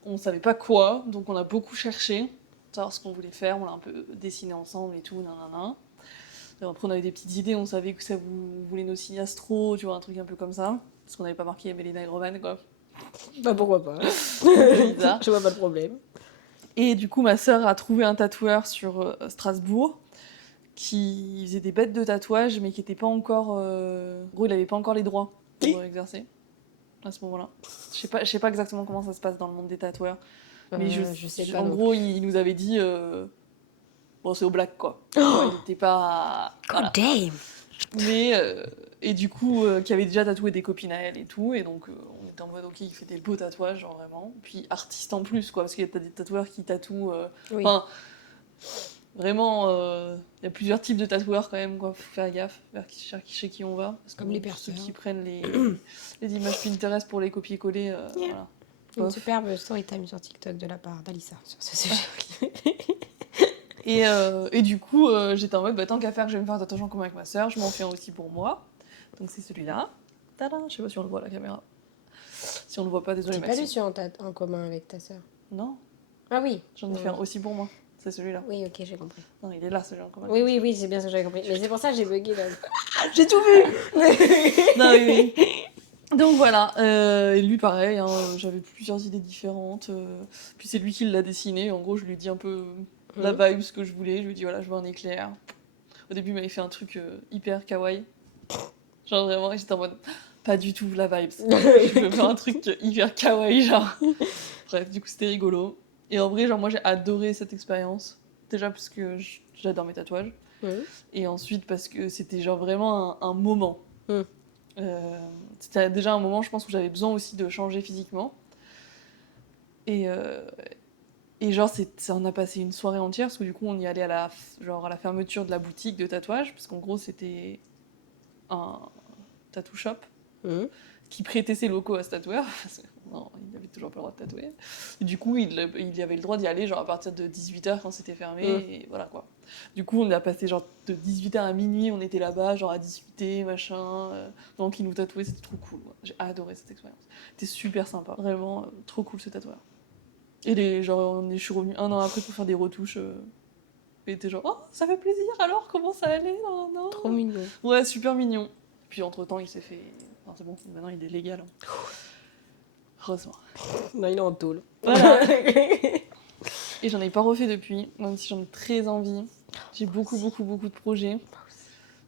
On savait pas quoi, donc on a beaucoup cherché, savoir ce qu'on voulait faire. On l'a un peu dessiné ensemble et tout, nanana. Et après, on avait des petites idées. On savait que ça voulait nos signes astro, tu vois, un truc un peu comme ça. Parce qu'on n'avait pas marqué Mélina et Roman, quoi. Bah, pourquoi pas. Bizarre. Je vois pas le problème. Et du coup, ma sœur a trouvé un tatoueur sur Strasbourg qui faisait des bêtes de tatouage, mais qui n'était pas encore. En gros, il n'avait pas encore les droits pour exercer à ce moment-là. Je sais pas exactement comment ça se passe dans le monde des tatoueurs. Mais je sais pas. En non gros, plus. il nous avait dit. Bon, c'est au black, quoi. Tu vois, il n'était pas. Voilà. God damn. Mais. Et du coup, qui avait déjà tatoué des copines à elle et tout. Et donc, on était en mode, ok, il fait des beaux tatouages, genre vraiment. Puis artiste en plus, quoi. Parce qu'il y a des tatoueurs qui tatouent. Oui. Enfin. Vraiment, il y a plusieurs types de tatoueurs quand même, quoi. Faut faire gaffe chez qui on va. Parce que Comme les ceux perceurs. qui prennent les images Pinterest pour les copier-coller, voilà. Une Bof. superbe story time sur TikTok de la part d'Alissa sur ce sujet. Et du coup, j'étais en mode, bah, tant qu'à faire, je vais me faire un tatouage en commun avec ma sœur, je m'en fais un aussi pour moi. Donc c'est celui-là. Tadam, je sais pas si on le voit à la caméra. Si on le voit pas, désolé. J'ai pas lu sur en commun avec ta sœur. Non, Ah oui. j'en ai fait un aussi pour moi. C'est celui-là. Oui, ok, j'ai compris. Non, il est là, celui-là en commun. Oui, c'est bien ce que j'avais compris. Mais c'est pour ça que j'ai bugué là. J'ai tout vu. Non, oui. Donc voilà, et lui pareil, hein, j'avais plusieurs idées différentes. Puis c'est lui qui l'a dessiné. En gros, je lui dis un peu la vibe, ce que je voulais. Je lui dis voilà, je veux un éclair. Au début, il m'avait fait un truc hyper kawaii. Genre vraiment, j'étais en mode pas du tout la vibe. Je veux faire un truc hyper kawaii, genre. Bref, du coup, c'était rigolo. Et en vrai, genre, moi, j'ai adoré cette expérience. Déjà parce que j'adore mes tatouages. Et ensuite parce que c'était genre vraiment un moment. C'était déjà un moment, je pense, où j'avais besoin aussi de changer physiquement. Et genre, on a passé une soirée entière, parce que du coup, on y allait à la fermeture de la boutique de tatouage, parce qu'en gros, c'était un tattoo shop qui prêtait ses locaux à ce tatoueur, parce que non, il avait toujours pas le droit de tatouer. Et du coup, il avait le droit d'y aller genre à partir de 18h quand c'était fermé, et voilà quoi. Du coup, on a passé genre de 18h à minuit, on était là-bas, genre à discuter, machin. Donc, il nous tatouait, c'était trop cool. Ouais. J'ai adoré cette expérience. C'était super sympa. Vraiment, trop cool ce tatoueur. Et je suis revenue 1 an après pour faire des retouches. Et il était genre, oh, ça fait plaisir alors, comment ça allait? Non. Trop mignon. Ouais, super mignon. Puis entre-temps, il s'est fait. Non, c'est bon, maintenant il est légal. Hein. Heureusement. Non, il est en tôle. Voilà. Et j'en ai pas refait depuis, même si j'en ai très envie. J'ai beaucoup de projets.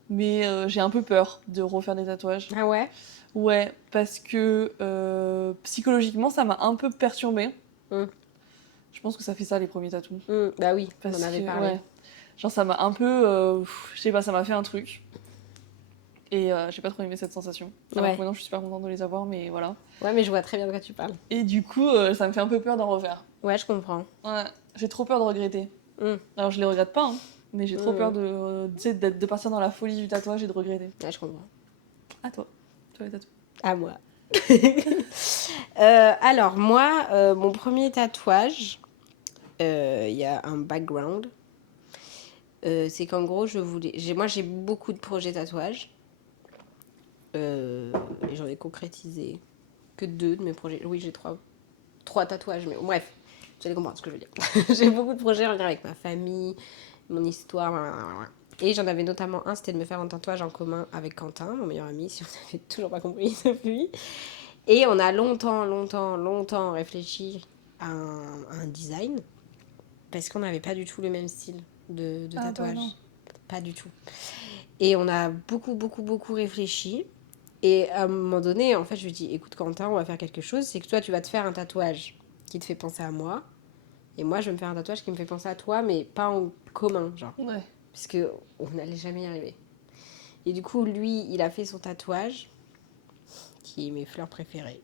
Mais j'ai un peu peur de refaire des tatouages. Ah ouais? Ouais, parce que psychologiquement, ça m'a un peu perturbée. Je pense que ça fait ça, les premiers tatous. Bah oui, parce on en avait que, parlé. Ouais. Genre, ça m'a un peu... je sais pas, ça m'a fait un truc. Et j'ai pas trop aimé cette sensation. Alors que maintenant, je suis super contente de les avoir, mais voilà. Ouais, mais je vois très bien de quoi tu parles. Et du coup, ça me fait un peu peur d'en refaire. Ouais, je comprends. Ouais, j'ai trop peur de regretter. Alors, je les regrette pas, hein, mais j'ai trop peur de partir dans la folie du tatouage et de regretter. Ouais, je comprends. À toi. Toi, les tatous. À moi. Alors, moi, mon premier tatouage, il y a un background. C'est qu'en gros, moi, j'ai beaucoup de projets tatouages. Et j'en ai concrétisé que 2 de mes projets. Oui, j'ai 3 tatouages, mais bref, vous allez comprendre ce que je veux dire. J'ai beaucoup de projets en lien avec ma famille, mon histoire, blablabla. Et j'en avais notamment un, c'était de me faire un tatouage en commun avec Quentin, mon meilleur ami, si vous n'avez toujours pas compris depuis. Et on a longtemps réfléchi à un design, parce qu'on n'avait pas du tout le même style de tatouage. non. Pas du tout. Et on a beaucoup réfléchi. Et à un moment donné, en fait, je lui dis, écoute Quentin, on va faire quelque chose, c'est que toi, tu vas te faire un tatouage qui te fait penser à moi, et moi, je vais me faire un tatouage qui me fait penser à toi, mais pas en commun, genre. Ouais. Puisque on n'allait jamais y arriver. Et du coup, lui, il a fait son tatouage, qui est mes fleurs préférées,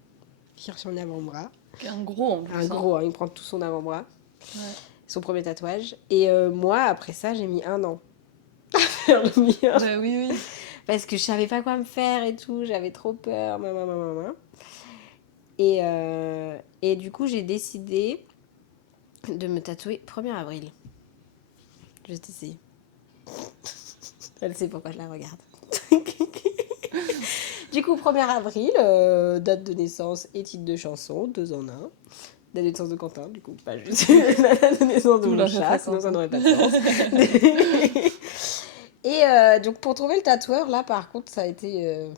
sur son avant-bras. Un gros en plus. Un gros, hein, il prend tout son avant-bras. Ouais. Son premier tatouage. Et moi, après ça, j'ai mis 1 an à faire le mien. Bah oui. Parce que je savais pas quoi me faire et tout, j'avais trop peur, Et du coup, j'ai décidé de me tatouer 1er avril. Je vais essayer. Elle sait pourquoi je la regarde. Du coup, 1er avril, date de naissance et titre de chanson, 2 en 1. Date de naissance de Quentin, du coup, pas juste la date de naissance de mon chat, sinon ça n'aurait pas de sens. Et donc, pour trouver le tatoueur, là, par contre, ça a été...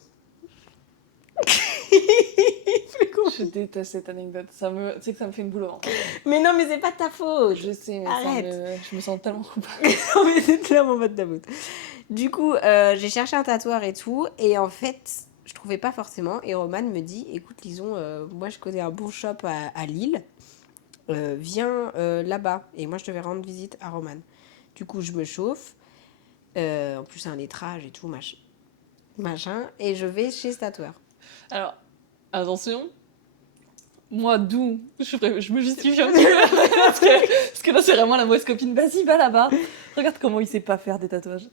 Je déteste cette anecdote. Tu sais que ça me fait une boule au ventre. Mais non, mais c'est pas de ta faute. Je sais, mais arrête. je me sens tellement coupable. Non, mais c'est clairement pas de ta faute. Du coup, j'ai cherché un tatoueur et tout. Et en fait, je trouvais pas forcément. Et Roman me dit, écoute, Lison, moi, je connais un bon shop à Lille. Viens là-bas. Et moi, je devais rendre visite à Roman. Du coup, je me chauffe. En plus, c'est un lettrage et tout, machin. Et je vais chez ce tatoueur. Alors, attention. Moi, d'où je me justifie un petit peu. parce que là, c'est vraiment la mauvaise copine. Vas-y, va là-bas. Regarde comment il sait pas faire des tatouages.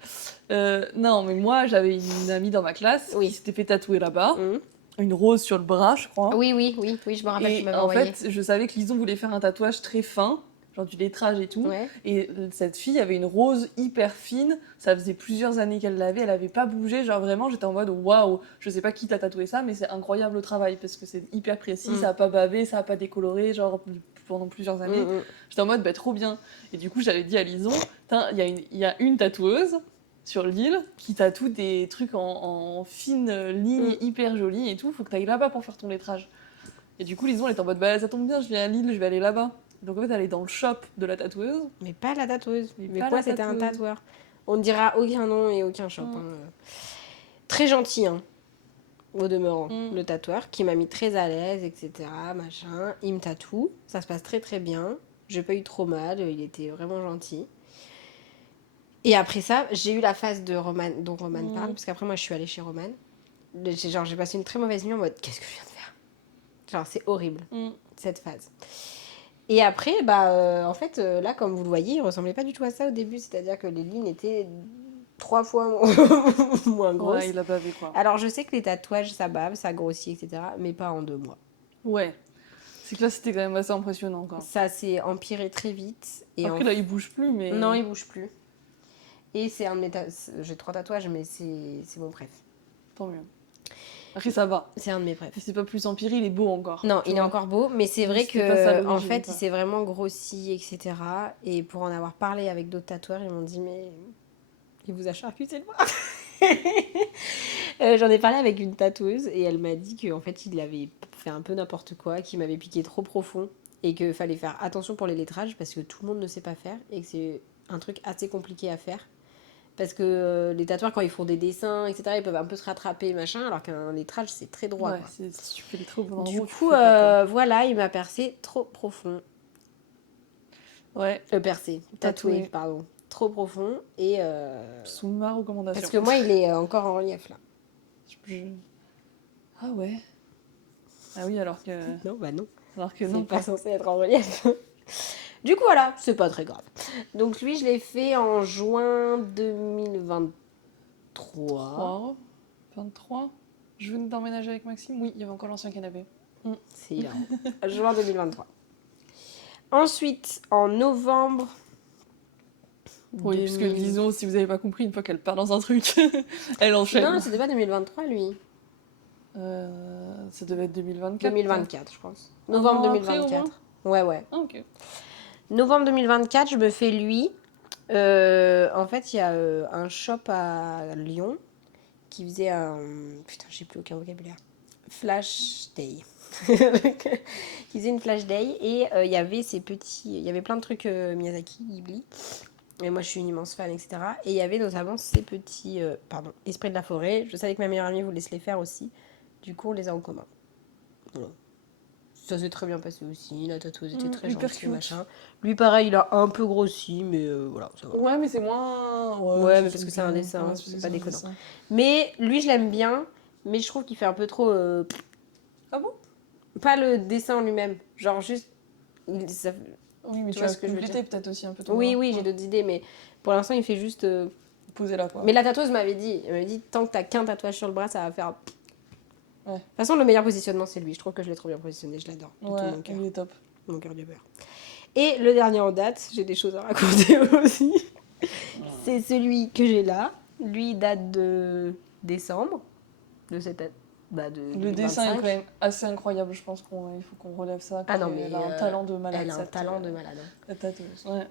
Non, mais moi, j'avais une amie dans ma classe qui s'était fait tatouer là-bas. Une rose sur le bras, je crois. Oui, je me rappelle, tu m'avais envoyé. En fait, je savais que Lison voulait faire un tatouage très fin, genre du lettrage et tout. Ouais. Et cette fille avait une rose hyper fine. Ça faisait plusieurs années qu'elle l'avait. Elle avait pas bougé. Genre vraiment, j'étais en mode waouh, je sais pas qui t'a tatoué ça, mais c'est incroyable le travail parce que c'est hyper précis. Ça a pas bavé, ça a pas décoloré, genre pendant plusieurs années. J'étais en mode bah trop bien. Et du coup, j'avais dit à Lison, il y a une tatoueuse sur l'île qui tatoue des trucs en fines lignes hyper jolies et tout. Faut que t'ailles là-bas pour faire ton lettrage. Et du coup, Lison, elle était en mode bah ça tombe bien, je viens à Lille, je vais aller là-bas. Donc en fait, elle est dans le shop de la tatoueuse. Mais pas la tatoueuse. Mais pas quoi, la c'était un tatoueuse. tatoueur. On ne dira aucun nom et aucun shop. Très gentil, hein, au demeurant, le tatoueur, qui m'a mis très à l'aise, etc. Machin. Il me tatoue. Ça se passe très très bien. J'ai pas eu trop mal. Il était vraiment gentil. Et après ça, j'ai eu la phase de Roman, dont Roman parle, parce qu'après moi je suis allée chez Roman. J'ai passé une très mauvaise nuit en mode qu'est-ce que je viens de faire. Genre c'est horrible, cette phase. Et après, en fait, là comme vous le voyez, il ressemblait pas du tout à ça au début, c'est-à-dire que les lignes étaient 3 fois moins grosses. Ouais, il a bavé quoi. Alors je sais que les tatouages ça bave, ça grossit, etc. Mais pas en 2 mois. Ouais. C'est que là c'était quand même assez impressionnant quoi. Ça s'est empiré très vite. Et après là il bouge plus mais... Non, il bouge plus. Et c'est un de mes j'ai 3 tatouages, mais c'est mon préf. Tant mieux. Après ça va. C'est un de mes préf. C'est pas plus empiré, il est beau encore. Non, il est encore beau, mais c'est vrai que en fait, il s'est vraiment grossi, etc. Et pour en avoir parlé avec d'autres tatoueurs, ils m'ont dit mais il vous a charcuté le bras. J'en ai parlé avec une tatoueuse et elle m'a dit qu'en fait, il avait fait un peu n'importe quoi, qu'il m'avait piqué trop profond et qu'il fallait faire attention pour les lettrages parce que tout le monde ne sait pas faire et que c'est un truc assez compliqué à faire. Parce que les tatoueurs, quand ils font des dessins, etc., ils peuvent un peu se rattraper, machin, alors qu'un lettrage, c'est très droit. Ouais, quoi. si tu fais des trop bons Du coup, voilà, il m'a percé trop profond. Ouais. Tatoué, pardon. Trop profond. Et sous ma recommandation. Parce que moi, il est encore en relief, là. Ah ouais. Ah oui, alors que... Non, bah non. Alors que c'est non. pas censé être en relief. Du coup, voilà, c'est pas très grave. Donc lui, je l'ai fait en juin 2023. 23. Je venais d'emménager avec Maxime. Oui, il y avait encore l'ancien canapé. C'est hilarant. Juin 2023. Ensuite, en novembre... Oui, parce que disons, si vous n'avez pas compris, une fois qu'elle part dans un truc, elle enchaîne. Non, c'était pas 2023, lui. Ça devait être 2024. 2024, je pense. Un Novembre an après, au 2024. Ouais. Ah, ok. Novembre 2024, je me fais lui. En fait, il y a un shop à Lyon qui faisait un... Putain, j'ai plus aucun vocabulaire. Flash Day. Qui faisait une Flash Day et il y avait ces petits... Il y avait plein de trucs Miyazaki, Ghibli. Et moi, je suis une immense fan, etc. Et il y avait notamment ces petits... Esprit de la forêt. Je savais que ma meilleure amie voulait se les faire aussi. Du coup, on les a en commun. Voilà. Ça s'est très bien passé aussi. La tatoueuse était très gentille, machin. Lui, pareil, il a un peu grossi, mais voilà, ça va. Ouais, mais c'est moins... Ouais, mais parce que c'est un dessin, ouais, c'est pas déconnant. Mais lui, je l'aime bien, mais je trouve qu'il fait un peu trop... Ah bon? Pas le dessin en lui-même. Genre juste... Oui, mais tu vois vas ce que je veux compléter peut-être aussi un peu ton Oui, noir. j'ai d'autres idées, mais pour l'instant, il fait juste... Poser là, quoi. Mais la tatoueuse m'avait dit, elle m'avait dit, tant que t'as qu'un tatouage sur le bras, ça va faire... Ouais. De toute façon, le meilleur positionnement, c'est lui. Je trouve que je l'ai trop bien positionné, je l'adore. De tout mon cœur. Il est top. Mon cœur du beurre. Et le dernier en date, j'ai des choses à raconter aussi. C'est celui que j'ai là. Lui, il date de décembre de cette année. Le dessin est quand même assez incroyable, je pense qu'il faut qu'on relève ça. Ah non, mais elle a un talent de malade. Elle a un talent de malade. La tatoueuse. Ouais.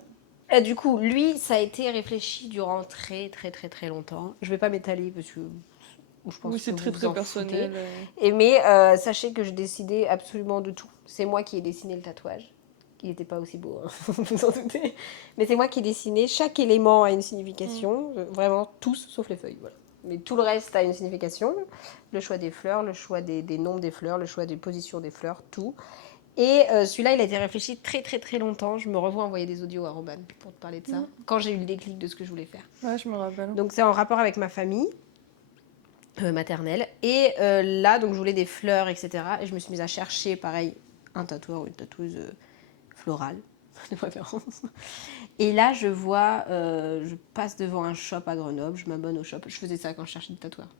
Et du coup, lui, ça a été réfléchi durant très longtemps. Je vais pas m'étaler parce que je pense oui, c'est que très personnel. Mais sachez que je décidais absolument de tout. C'est moi qui ai dessiné le tatouage. Il n'était pas aussi beau, hein, vous en doutez. Mais c'est moi qui ai dessiné. Chaque élément a une signification. Vraiment, tous, sauf les feuilles. Voilà. Mais tout le reste a une signification. Le choix des fleurs, le choix des nombres des fleurs, le choix des positions des fleurs, tout. Et celui-là, il a été réfléchi très longtemps. Je me revois envoyer des audios à Roban pour te parler de ça. Quand j'ai eu le déclic de ce que je voulais faire. Ouais, je me rappelle. Donc c'est en rapport avec ma famille maternelle. Et là, donc je voulais des fleurs, etc. Et je me suis mise à chercher, pareil, un tatoueur ou une tatoueuse florale, de préférence. Et là, je vois, je passe devant un shop à Grenoble, je m'abonne au shop. Je faisais ça quand je cherchais des tatoueurs.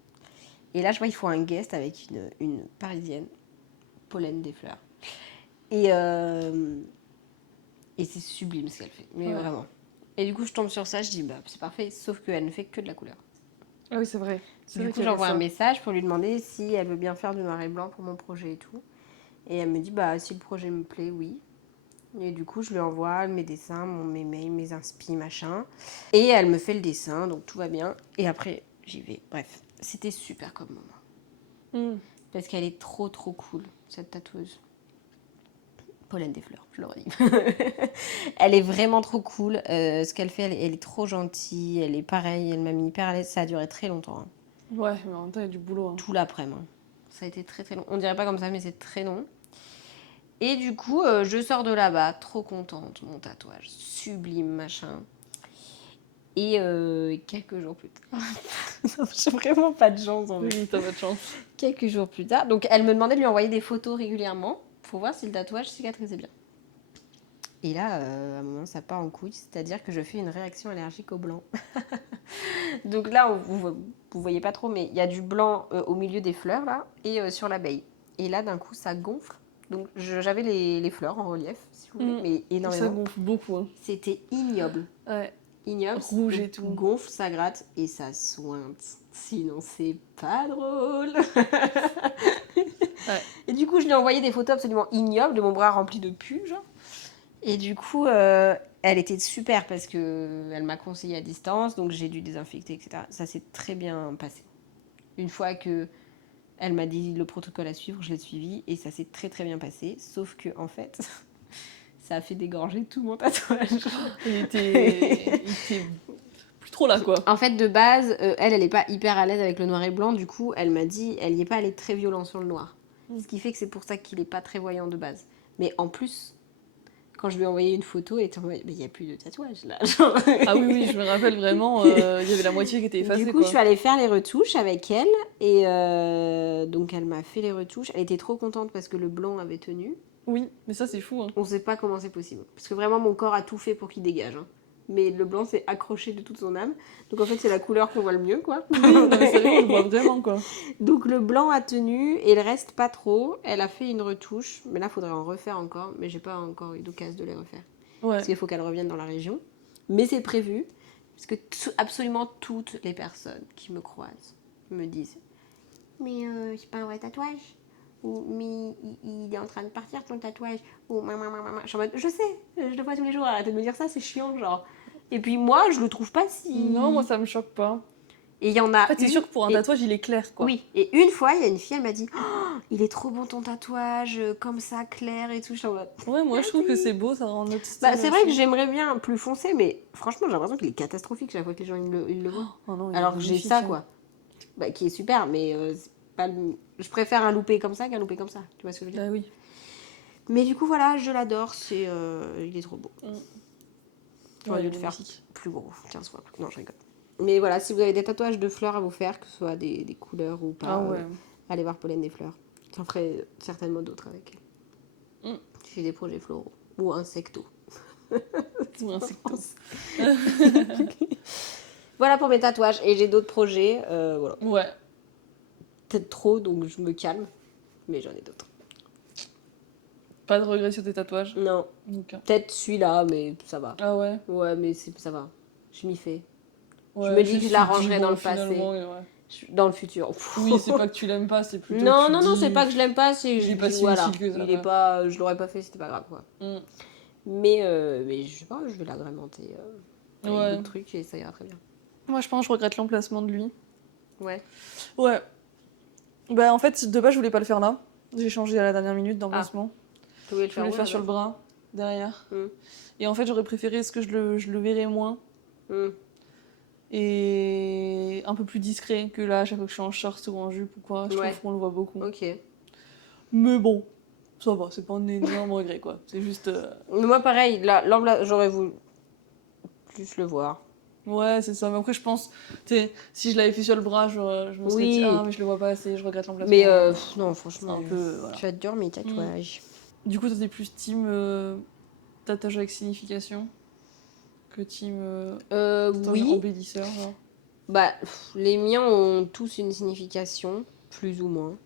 Et là, je vois, ils font un guest avec une parisienne, Pollen des fleurs. Et c'est sublime ce qu'elle fait, mais vraiment. Et du coup, je tombe sur ça, je dis, bah, c'est parfait, sauf qu'elle ne fait que de la couleur. Ah oui, c'est vrai. Du coup, j'envoie un message pour lui demander si elle veut bien faire du noir et blanc pour mon projet et tout. Et elle me dit, bah, si le projet me plaît, oui. Et du coup, je lui envoie mes dessins, mes mails, mes inspi, machin. Et elle me fait le dessin, donc tout va bien. Et après, j'y vais. Bref, c'était super comme moment. Parce qu'elle est trop cool, cette tatoueuse. Pollen des fleurs, je l'aurais dit. Elle est vraiment trop cool. Ce qu'elle fait, elle est trop gentille. Elle est pareille, elle m'a mis hyper à l'aise. Ça a duré très longtemps. Hein. Ouais, mais en même temps, il y a du boulot. Hein. Tout l'après-midi. Ça a été très long. On dirait pas comme ça, mais c'est très long. Et du coup, je sors de là-bas, trop contente. Mon tatouage, sublime, machin. Et quelques jours plus tard... J'ai vraiment pas de chance en fait. Oui, t'as pas de chance. Quelques jours plus tard... Donc, elle me demandait de lui envoyer des photos régulièrement pour voir si le tatouage cicatrisait bien. Et là, à un moment, ça part en couille, c'est-à-dire que je fais une réaction allergique au blanc. Donc là, vous voyez pas trop, mais il y a du blanc au milieu des fleurs, là, et sur l'abeille. Et là, d'un coup, ça gonfle. Donc j'avais les fleurs en relief, si vous voulez, mais énormément. Ça gonfle beaucoup. Hein. C'était ignoble. Ouais. Ignoble. Rouge et tout. Gonfle, ça gratte, et ça sointe. Sinon, c'est pas drôle. Ouais. Et du coup, je lui ai envoyé des photos absolument ignobles de mon bras rempli de pus, genre. Et du coup, elle était super parce qu'elle m'a conseillé à distance, donc j'ai dû désinfecter, etc. Ça s'est très bien passé. Une fois que elle m'a dit le protocole à suivre, je l'ai suivi et ça s'est très bien passé. Sauf que en fait, ça a fait dégorger tout mon tatouage. Il était plus trop là, quoi. En fait, de base, elle est pas hyper à l'aise avec le noir et blanc. Du coup, elle m'a dit, elle n'y est pas allée très violent sur le noir. Ce qui fait que c'est pour ça qu'il est pas très voyant de base. Mais en plus... Quand je lui ai envoyé une photo, elle était en mode, mais il n'y a plus de tatouage là. Genre... Ah oui, je me rappelle vraiment, il y avait la moitié qui était effacée. Du coup, je suis allée faire les retouches avec elle. Et donc, elle m'a fait les retouches. Elle était trop contente parce que le blanc avait tenu. Oui, mais ça, c'est fou. Hein. On ne sait pas comment c'est possible. Parce que vraiment, mon corps a tout fait pour qu'il dégage. Hein. mais le blanc s'est accroché de toute son âme. Donc en fait, c'est la couleur qu'on voit le mieux, quoi. Oui, non, mais c'est vrai, on le voit vraiment, quoi. Donc le blanc a tenu et le reste pas trop. Elle a fait une retouche, mais là, il faudrait en refaire encore. Mais j'ai pas encore eu d'occasion de les refaire. Ouais. Parce qu'il faut qu'elle revienne dans la région. Mais c'est prévu, parce que absolument toutes les personnes qui me croisent me disent « Mais c'est pas un vrai tatouage ?» ou « Mais il est en train de partir ton tatouage ?» ou « Je suis en mode « Je sais, je le vois tous les jours, arrêtez de me dire ça, c'est chiant, genre. » Et puis moi, je le trouve pas si... Non, moi, ça me choque pas. Et il y en a En fait, c'est sûr que pour un tatouage, il est clair, quoi. Oui, et une fois, il y a une fille, elle m'a dit oh, il est trop bon ton tatouage, comme ça, clair et tout. Je suis en mode, Ouais, moi, je trouve que c'est beau, ça rend notre style. Bah, c'est vrai que aussi. j'aimerais bien plus foncé, mais franchement, j'ai l'impression qu'il est catastrophique chaque fois que les gens ils le voient. Oh non, il est Alors que j'ai magnifique, ça, hein. quoi. Bah, qui est super, mais c'est pas je préfère un loupé comme ça qu'un loupé comme ça. Tu vois ce que je veux dire? Bah oui. Mais du coup, voilà, je l'adore. Il est trop beau. J'aurais Ouais, dû il est le faire magnifique. plus gros, 15 fois plus. Non, je rigole. Mais voilà, si vous avez des tatouages de fleurs à vous faire, que ce soit des couleurs ou pas, Ah ouais. allez voir Pollen des fleurs. J'en ferai certainement d'autres avec elle. J'ai des projets floraux. Ou insectos. Ou insectos. Voilà pour mes tatouages. Et j'ai d'autres projets. Voilà. Ouais. Peut-être trop, donc je me calme. Mais j'en ai d'autres. Pas de regrets sur tes tatouages. Non. Ok. Peut-être celui-là, mais ça va. Ah ouais. Ouais, mais ça va. Je m'y fais. Ouais, me dis que je suis l'arrangerai dit, dans bon, le passé. finalement, ouais. Dans le futur. Oui, c'est pas que tu l'aimes pas, c'est plutôt Non, que tu non, dis... c'est pas que je l'aime pas, c'est il est pas si voilà, utile que ça, il est quoi. pas, je l'aurais pas fait, c'était pas grave quoi. Mais je sais pas, je vais l'agrémenter avec Ouais. d'autres trucs et ça ira très bien. Moi, je pense que je regrette l'emplacement de lui. Ouais. Ouais. Bah, en fait, de base, je voulais pas le faire là. J'ai changé à la dernière minute d'emplacement. Tu voulais le Je faire voulais où, le faire là-bas sur le bras, derrière. Mm. Et en fait, j'aurais préféré ce que je le verrais moins. Mm. Et un peu plus discret que là, à chaque fois que je suis en short ou en jupe ou quoi. Je Ouais. trouve qu'on le voit beaucoup. Ok. Mais bon, ça va, c'est pas un énorme regret, quoi. C'est juste... Mais moi pareil, là, j'aurais voulu plus le voir. Ouais, c'est ça. Mais après, je pense, tu sais, si je l'avais fait sur le bras, je me serais dit, ah, mais je le vois pas assez, je regrette l'emplacement. Mais non, franchement, un peu, voilà. j'adore mes tatouages. Du coup, toi, t'es plus team tatouage avec signification que team tatouage Oui. embellisseur, genre. Bah, les miens ont tous une signification, plus ou moins.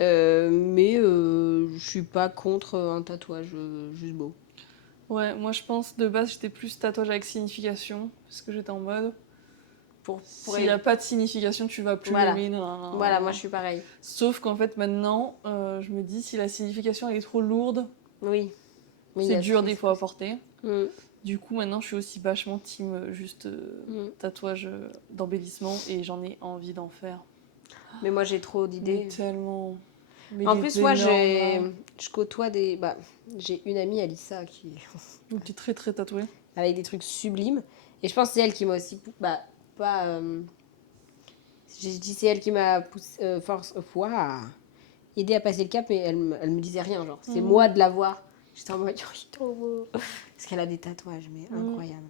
Mais je suis pas contre un tatouage juste beau. Ouais, moi je pense de base j'étais plus tatouage avec signification, parce que j'étais en mode. S'il n'y a pas de signification, tu vas plus Voilà. l'aimer. Non. Voilà, moi je suis pareil. Sauf qu'en fait maintenant, je me dis si la signification elle est trop lourde, Oui. c'est dur des fois à porter. Mm. Du coup maintenant je suis aussi vachement team juste tatouage d'embellissement et j'en ai envie d'en faire. Mais moi j'ai trop d'idées. Mais tellement. Mais En des plus, moi énormes, je côtoie des. Bah, j'ai une amie, Alissa, qui qui est très très tatouée. avec des trucs sublimes. Et je pense que c'est elle qui m'a aussi. Bah, pas. J'ai dit c'est elle qui m'a poussé, aidé à passer le cap, mais elle me disait rien. Genre, c'est moi de la voir. J'étais en mode, oh, il est trop beau. Parce qu'elle a des tatouages, mais incroyables.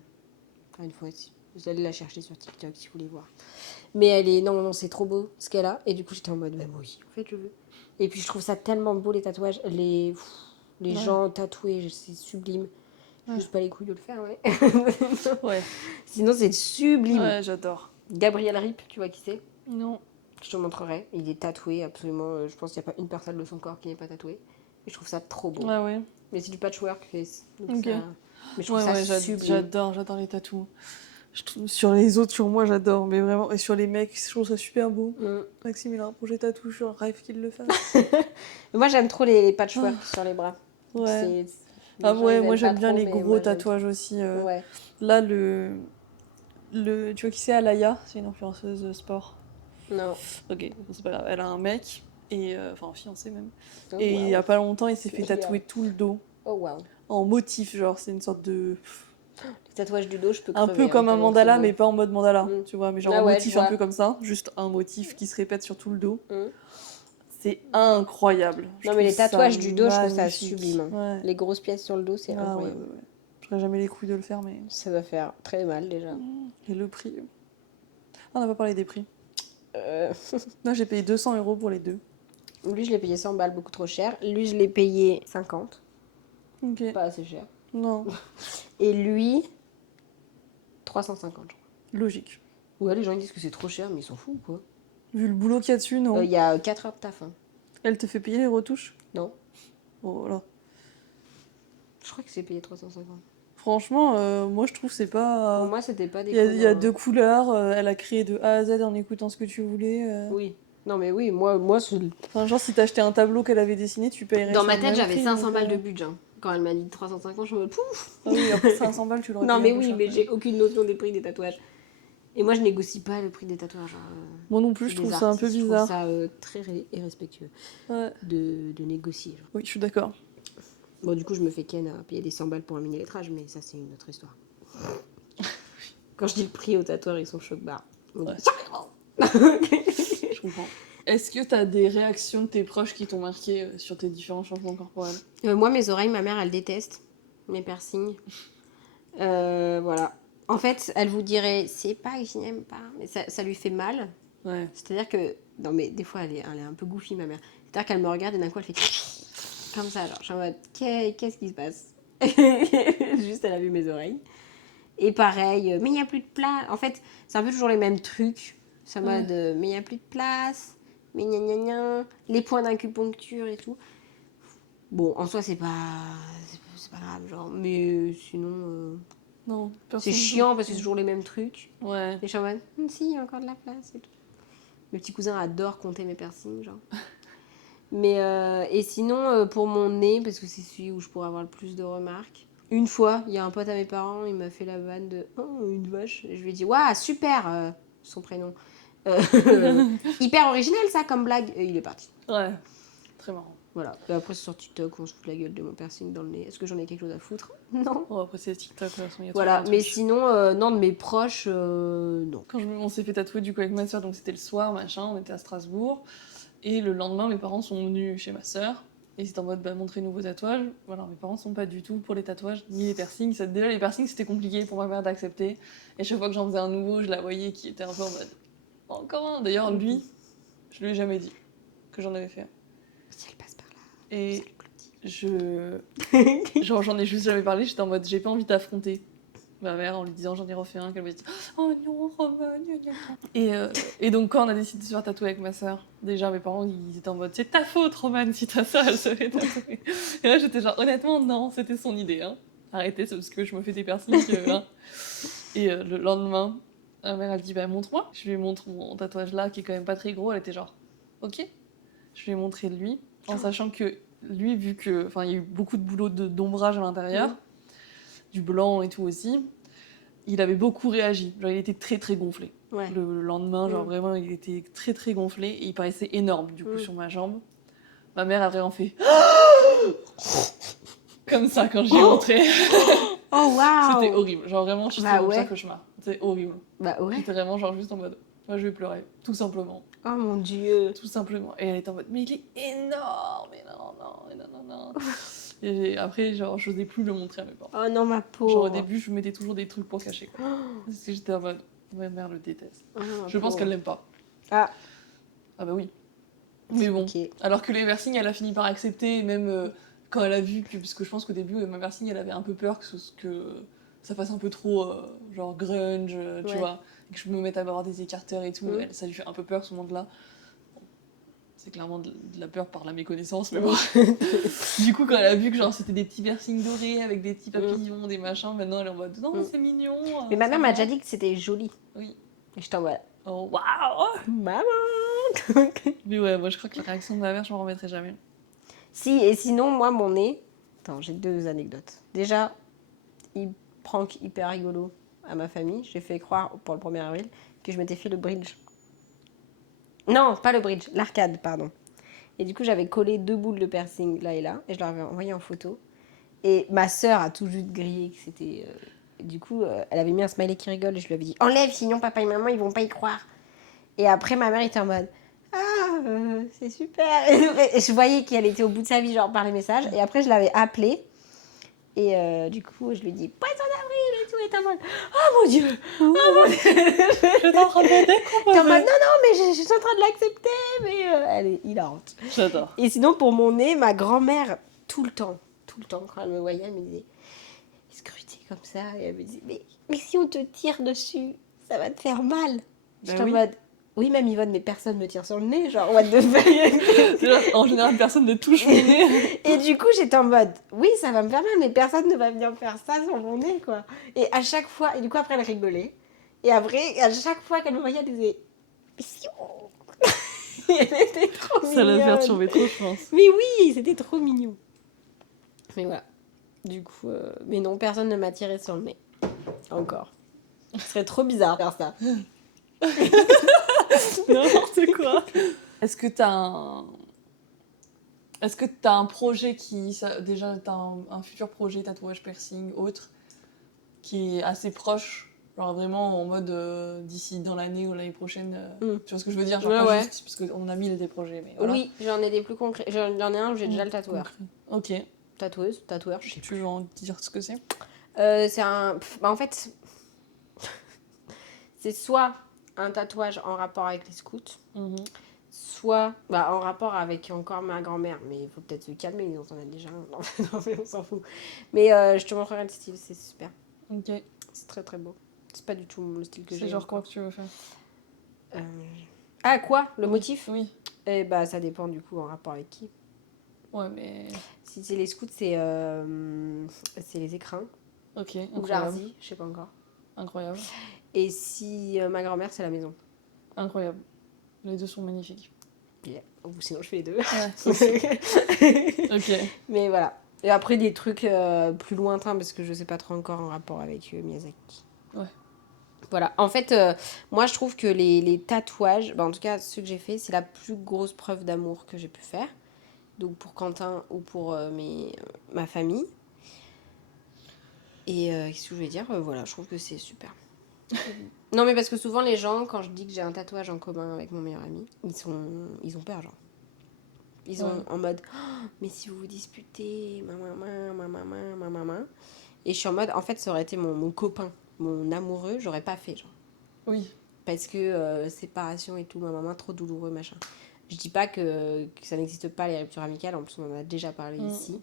Une fois, vous allez la chercher sur TikTok si vous voulez voir. Mais elle est. Non, c'est trop beau ce qu'elle a. Et du coup, j'étais en mode, bah, moi aussi, en fait, je veux. Et puis, je trouve ça tellement beau, les tatouages. Les gens tatoués, c'est sublime. Juste pas les couilles de le faire, ouais. Ouais. Sinon, c'est sublime. Ouais, j'adore. Gabriel Rip, tu vois qui c'est? Non. Je te montrerai. Il est tatoué, absolument. Je pense qu'il n'y a pas une personne de son corps qui n'est pas tatouée. Et je trouve ça trop beau. Ah ouais. Mais c'est du patchwork. Donc Ok. ça... Mais je trouve ça sublime. J'adore les tatous. Sur les autres, sur moi, j'adore, mais vraiment. Et sur les mecs, je trouve ça super beau. Maxime, il a un projet tatou, je rêve qu'il le fasse. Moi, j'aime trop les patchwork sur les bras. Ouais. Les gens, ouais, ils moi aiment j'aime pas bien trop, les mais gros moi, j'aime tatouages aussi. trop. Ouais. Là, tu vois qui c'est, Alaya? C'est une influenceuse de sport. Non. Ok, c'est pas grave. Elle a un mec, enfin un fiancé même. Oh, et il y a pas longtemps, il s'est fait génial. tatouer tout le dos. Oh, waouh. En motif, genre, c'est une sorte de. Les tatouages du dos, je peux Un crever. peu comme un mandala, mais pas en mode mandala, Mm. tu vois, mais genre Ah un ouais, motif je vois. un peu comme ça, juste un motif qui se répète sur tout le dos. Mm. C'est incroyable. Non, mais les tatouages du dos, je trouve ça magnifique. sublime. Ouais. Les grosses pièces sur le dos, c'est incroyable. Ouais. J'aurais jamais les couilles de le faire, mais. Ça doit faire très mal déjà. Et le prix. On n'a pas parlé des prix. Euh, Là, j'ai payé 200 € pour les deux. Lui, je l'ai payé 100 balles, beaucoup trop cher. Lui, je l'ai payé 50. Ok. Pas assez cher. Non. Et lui, 350, je crois. Logique. Ouais, les gens ils disent que c'est trop cher, mais ils s'en foutent, quoi. Vu le boulot qu'il y a dessus, non. Il y a 4 heures de taf. Hein. Elle te fait payer les retouches? Non. Oh, voilà. Je crois que c'est payé 350. Franchement, moi je trouve que c'est pas... Pour moi, c'était pas des Il y a 2 couleurs, elle a créé de A à Z en écoutant ce que tu voulais. Oui. Non, mais oui, moi c'est... Enfin, genre, si t'achetais un tableau qu'elle avait dessiné, tu payerais Dans ça ma le tête, même j'avais prix, 500 donc, balles de budget. Hein. Quand elle m'a dit 350, je me dis pouf. Ah oui, après 500 balles, tu l'aurais Non, payé mais un peu oui, cher, mais quand j'ai même. aucune notion des prix des tatouages. Et moi, je négocie pas le prix des tatouages. Genre, Moi non plus, je des trouve ça un peu artistes, bizarre. Je trouve ça très irrespectueux Ouais. de négocier. Genre. Oui, je suis d'accord. Bon, du coup, je me fais ken à payer des 100 balles pour un mini-lettrage, mais ça, c'est une autre histoire. Quand je dis le prix au tatoueur, ils sont choc-barres. On dit, Je comprends. Est-ce que t'as des réactions de tes proches qui t'ont marqué sur tes différents changements corporels? Moi, mes oreilles, ma mère, elle déteste mes piercings. Voilà. En fait, elle vous dirait, c'est pas que je n'aime pas, mais ça lui fait mal. Ouais. C'est-à-dire que, non mais des fois, elle est un peu goofy, ma mère. C'est-à-dire qu'elle me regarde et d'un coup, elle fait comme ça, genre, je suis en mode, qu'est-ce qui se passe? Juste, elle a vu mes oreilles. Et pareil, mais il n'y a plus de place. En fait, c'est un peu toujours les mêmes trucs. C'est en mode, mais il n'y a plus de place, mais gna gna gna, les points d'acupuncture et tout. Bon, en soi, c'est pas grave, genre, mais sinon, Non, c'est chiant parce que c'est toujours les mêmes trucs. Ouais. Et je suis en mode, si, il y a encore de la place et tout. Mes petits cousins adorent compter mes piercings, genre. Mais, et sinon, pour mon nez, parce que c'est celui où je pourrais avoir le plus de remarques, une fois, il y a un pote à mes parents, il m'a fait la vanne de « Oh, une vache !» Et je lui ai dit « Waouh, super son prénom. Hyper original, ça, comme blague. » Et il est parti. Ouais, très marrant. Voilà. Et après, c'est sur TikTok, on se fout de la gueule de mon piercing dans le nez. Est-ce que j'en ai quelque chose à foutre? Non. Bon, après, c'est TikTok, de toute façon, il y a Voilà, toujours un mais truc. sinon, non, de mes proches, non. Quand on s'est fait tatouer du coup avec ma soeur, donc c'était le soir, machin, on était à Strasbourg. Et le lendemain, mes parents sont venus chez ma soeur. Et c'était en mode, montrer nouveaux tatouages. Voilà, mes parents sont pas du tout pour les tatouages, ni les piercings. Déjà, les piercings, c'était compliqué pour ma mère d'accepter. Et chaque fois que j'en faisais un nouveau, je la voyais qui était un peu en mode, encore un. D'ailleurs, lui, je lui ai jamais dit que j'en avais fait un. Si elle passe par là. Et genre, j'en ai juste jamais parlé, j'étais en mode, j'ai pas envie d'affronter ma mère en lui disant j'en ai refait un, qu'elle me dit oh non, Roman, gna gna gna. Et donc, quand on a décidé de se faire tatouer avec ma soeur, déjà mes parents ils étaient en mode c'est ta faute, Roman, si ta soeur elle se fait tatouer. Et là j'étais genre honnêtement, non, c'était son idée. Hein. Arrêtez, c'est parce que je me fais des piercings. Hein. Et le lendemain, ma mère elle dit montre-moi. Je lui montre mon tatouage là qui est quand même pas très gros, elle était genre ok. Je lui ai montré lui, en sachant que lui, vu que il y a eu beaucoup de boulot d'ombrage à l'intérieur, du blanc et tout aussi, il avait beaucoup réagi. Genre, il était très très gonflé. Ouais. Le lendemain, genre vraiment, il était très très gonflé et il paraissait énorme du coup sur ma jambe. Ma mère a vraiment fait comme ça quand j'ai montré. Oh waouh! C'était horrible. Genre vraiment, je suis ouais. un cauchemar. C'était horrible. Bah ouais. J'étais vraiment genre juste en mode, moi je vais pleurer, tout simplement. Oh mon dieu. Tout simplement. Et elle était en mode, mais il est énorme. Et non. Et après, genre, je n'osais plus le montrer à mes parents. Oh non, ma pauvre. Genre, au début, je mettais toujours des trucs pour cacher, quoi. Parce que j'étais en mode, ma mère le déteste. Je pense qu'elle l'aime pas. Ah. Ah bah oui. Mais bon. Okay. Alors que les piercings, elle a fini par accepter, même quand elle a vu que... Parce que je pense qu'au début, ma piercing, elle avait un peu peur que ça fasse un peu trop, genre, grunge, tu vois. Et que je me mette à avoir des écarteurs et tout. Elle, ça lui fait un peu peur, ce monde-là. C'est clairement de la peur par la méconnaissance, mais bon. Du coup, quand elle a vu que genre c'était des petits piercings dorés avec des petits papillons, des machins, maintenant elle est en mode non, c'est mignon. Mais ma mère m'a déjà dit que c'était joli. Oui. Et j'étais en mode oh waouh, maman. Mais ouais, moi je crois que la réaction de ma mère, je m'en remettrai jamais. Si, et sinon, moi, mon nez. Attends, j'ai 2 anecdotes. Déjà, prank hyper rigolo à ma famille. J'ai fait croire pour le 1er avril que je m'étais fait le bridge. Non, pas le bridge, l'arcade, pardon. Et du coup, j'avais collé 2 boules de piercing là et là, et je leur avais envoyé en photo. Et ma sœur a tout juste grillé que c'était... Du coup, elle avait mis un smiley qui rigole, et je lui avais dit « Enlève, sinon papa et maman, ils vont pas y croire. » Et après, ma mère était en mode « Ah, c'est super !» Et je voyais qu'elle était au bout de sa vie, genre par les messages. Et après, je l'avais appelée. Et du coup, je lui dis « Poisson d'avril !» et tout. Et t'es en mode « Oh mon Dieu !» Oh mon Dieu. J'étais en train de me décomposer. T'es en mode « Non, mais je suis en train de l'accepter. » Mais elle est hilarante. J'adore. Et sinon, pour mon nez, ma grand-mère, tout le temps, quand elle me voyait, elle me disait « Est-ce que tu t'es comme ça. Et elle me dit, mais si on te tire dessus, ça va te faire mal. J'étais en oui. mode, oui, même Yvonne, mais personne me tire sur le nez. Genre, what the fuck. Déjà, en général, personne ne touche mon nez. Et du coup, j'étais en mode, oui, ça va me faire mal, mais personne ne va venir me faire ça sur mon nez, quoi. Et à chaque fois, et du coup, après, elle rigolait. Et après, à chaque fois qu'elle me voyait, elle disait, Piou. Elle était trop mignonne. Ça la perturbait trop, je pense. Mais oui, c'était trop mignon. Mais voilà. Du coup, mais non, personne ne m'a tiré sur le nez. Encore. Ce serait trop bizarre de faire ça. N'importe quoi. Est-ce que t'as un projet déjà, t'as un futur projet, tatouage, piercing, autre, qui est assez proche, genre vraiment en mode d'ici dans l'année ou l'année prochaine, tu vois ce que je veux dire, genre Ouais, pas ouais. juste, parce qu'on a des projets, mais voilà. Oui, j'en ai des plus concrets. J'en ai un où j'ai déjà le tatoueur. Ok, Tatoueuse, tatoueur, je sais tu veux en dire ce que c'est? C'est un... Bah, en fait, c'est soit un tatouage en rapport avec les scouts, soit en rapport avec encore ma grand-mère. Mais il faut peut-être se calmer, on en a déjà un. Non, mais on s'en fout. Mais je te montrerai le style, c'est super. Ok. C'est très très beau. C'est pas du tout le style que j'ai. C'est genre quoi que tu veux faire? Ah, quoi? Le motif? Oui. Eh bah, ça dépend du coup en rapport avec qui. Ouais, mais... Si c'est les scouts, c'est les écrins. Ok, Ou incroyable. Jarzy, je sais pas encore. Incroyable. Et si ma grand-mère, c'est la maison. Incroyable. Les deux sont magnifiques. Yeah. Ou sinon, je fais les deux. Ouais, ok. Mais voilà. Et après, des trucs plus lointains, parce que je sais pas trop encore en rapport avec Miyazaki. Ouais. Voilà. En fait, moi, je trouve que les tatouages, en tout cas, ceux que j'ai fait, c'est la plus grosse preuve d'amour que j'ai pu faire. Donc, pour Quentin ou pour ma famille. Et qu'est-ce que je voulais dire voilà, je trouve que c'est super. Non, mais parce que souvent, les gens, quand je dis que j'ai un tatouage en commun avec mon meilleur ami, ils ont peur, genre. Ils sont en mode, oh, mais si vous vous disputez, ma. Et je suis en mode, en fait, ça aurait été mon copain, mon amoureux, j'aurais pas fait, genre. Oui. Parce que séparation et tout, ma, trop douloureux, machin. Je dis pas que ça n'existe pas, les ruptures amicales, en plus, on en a déjà parlé ici.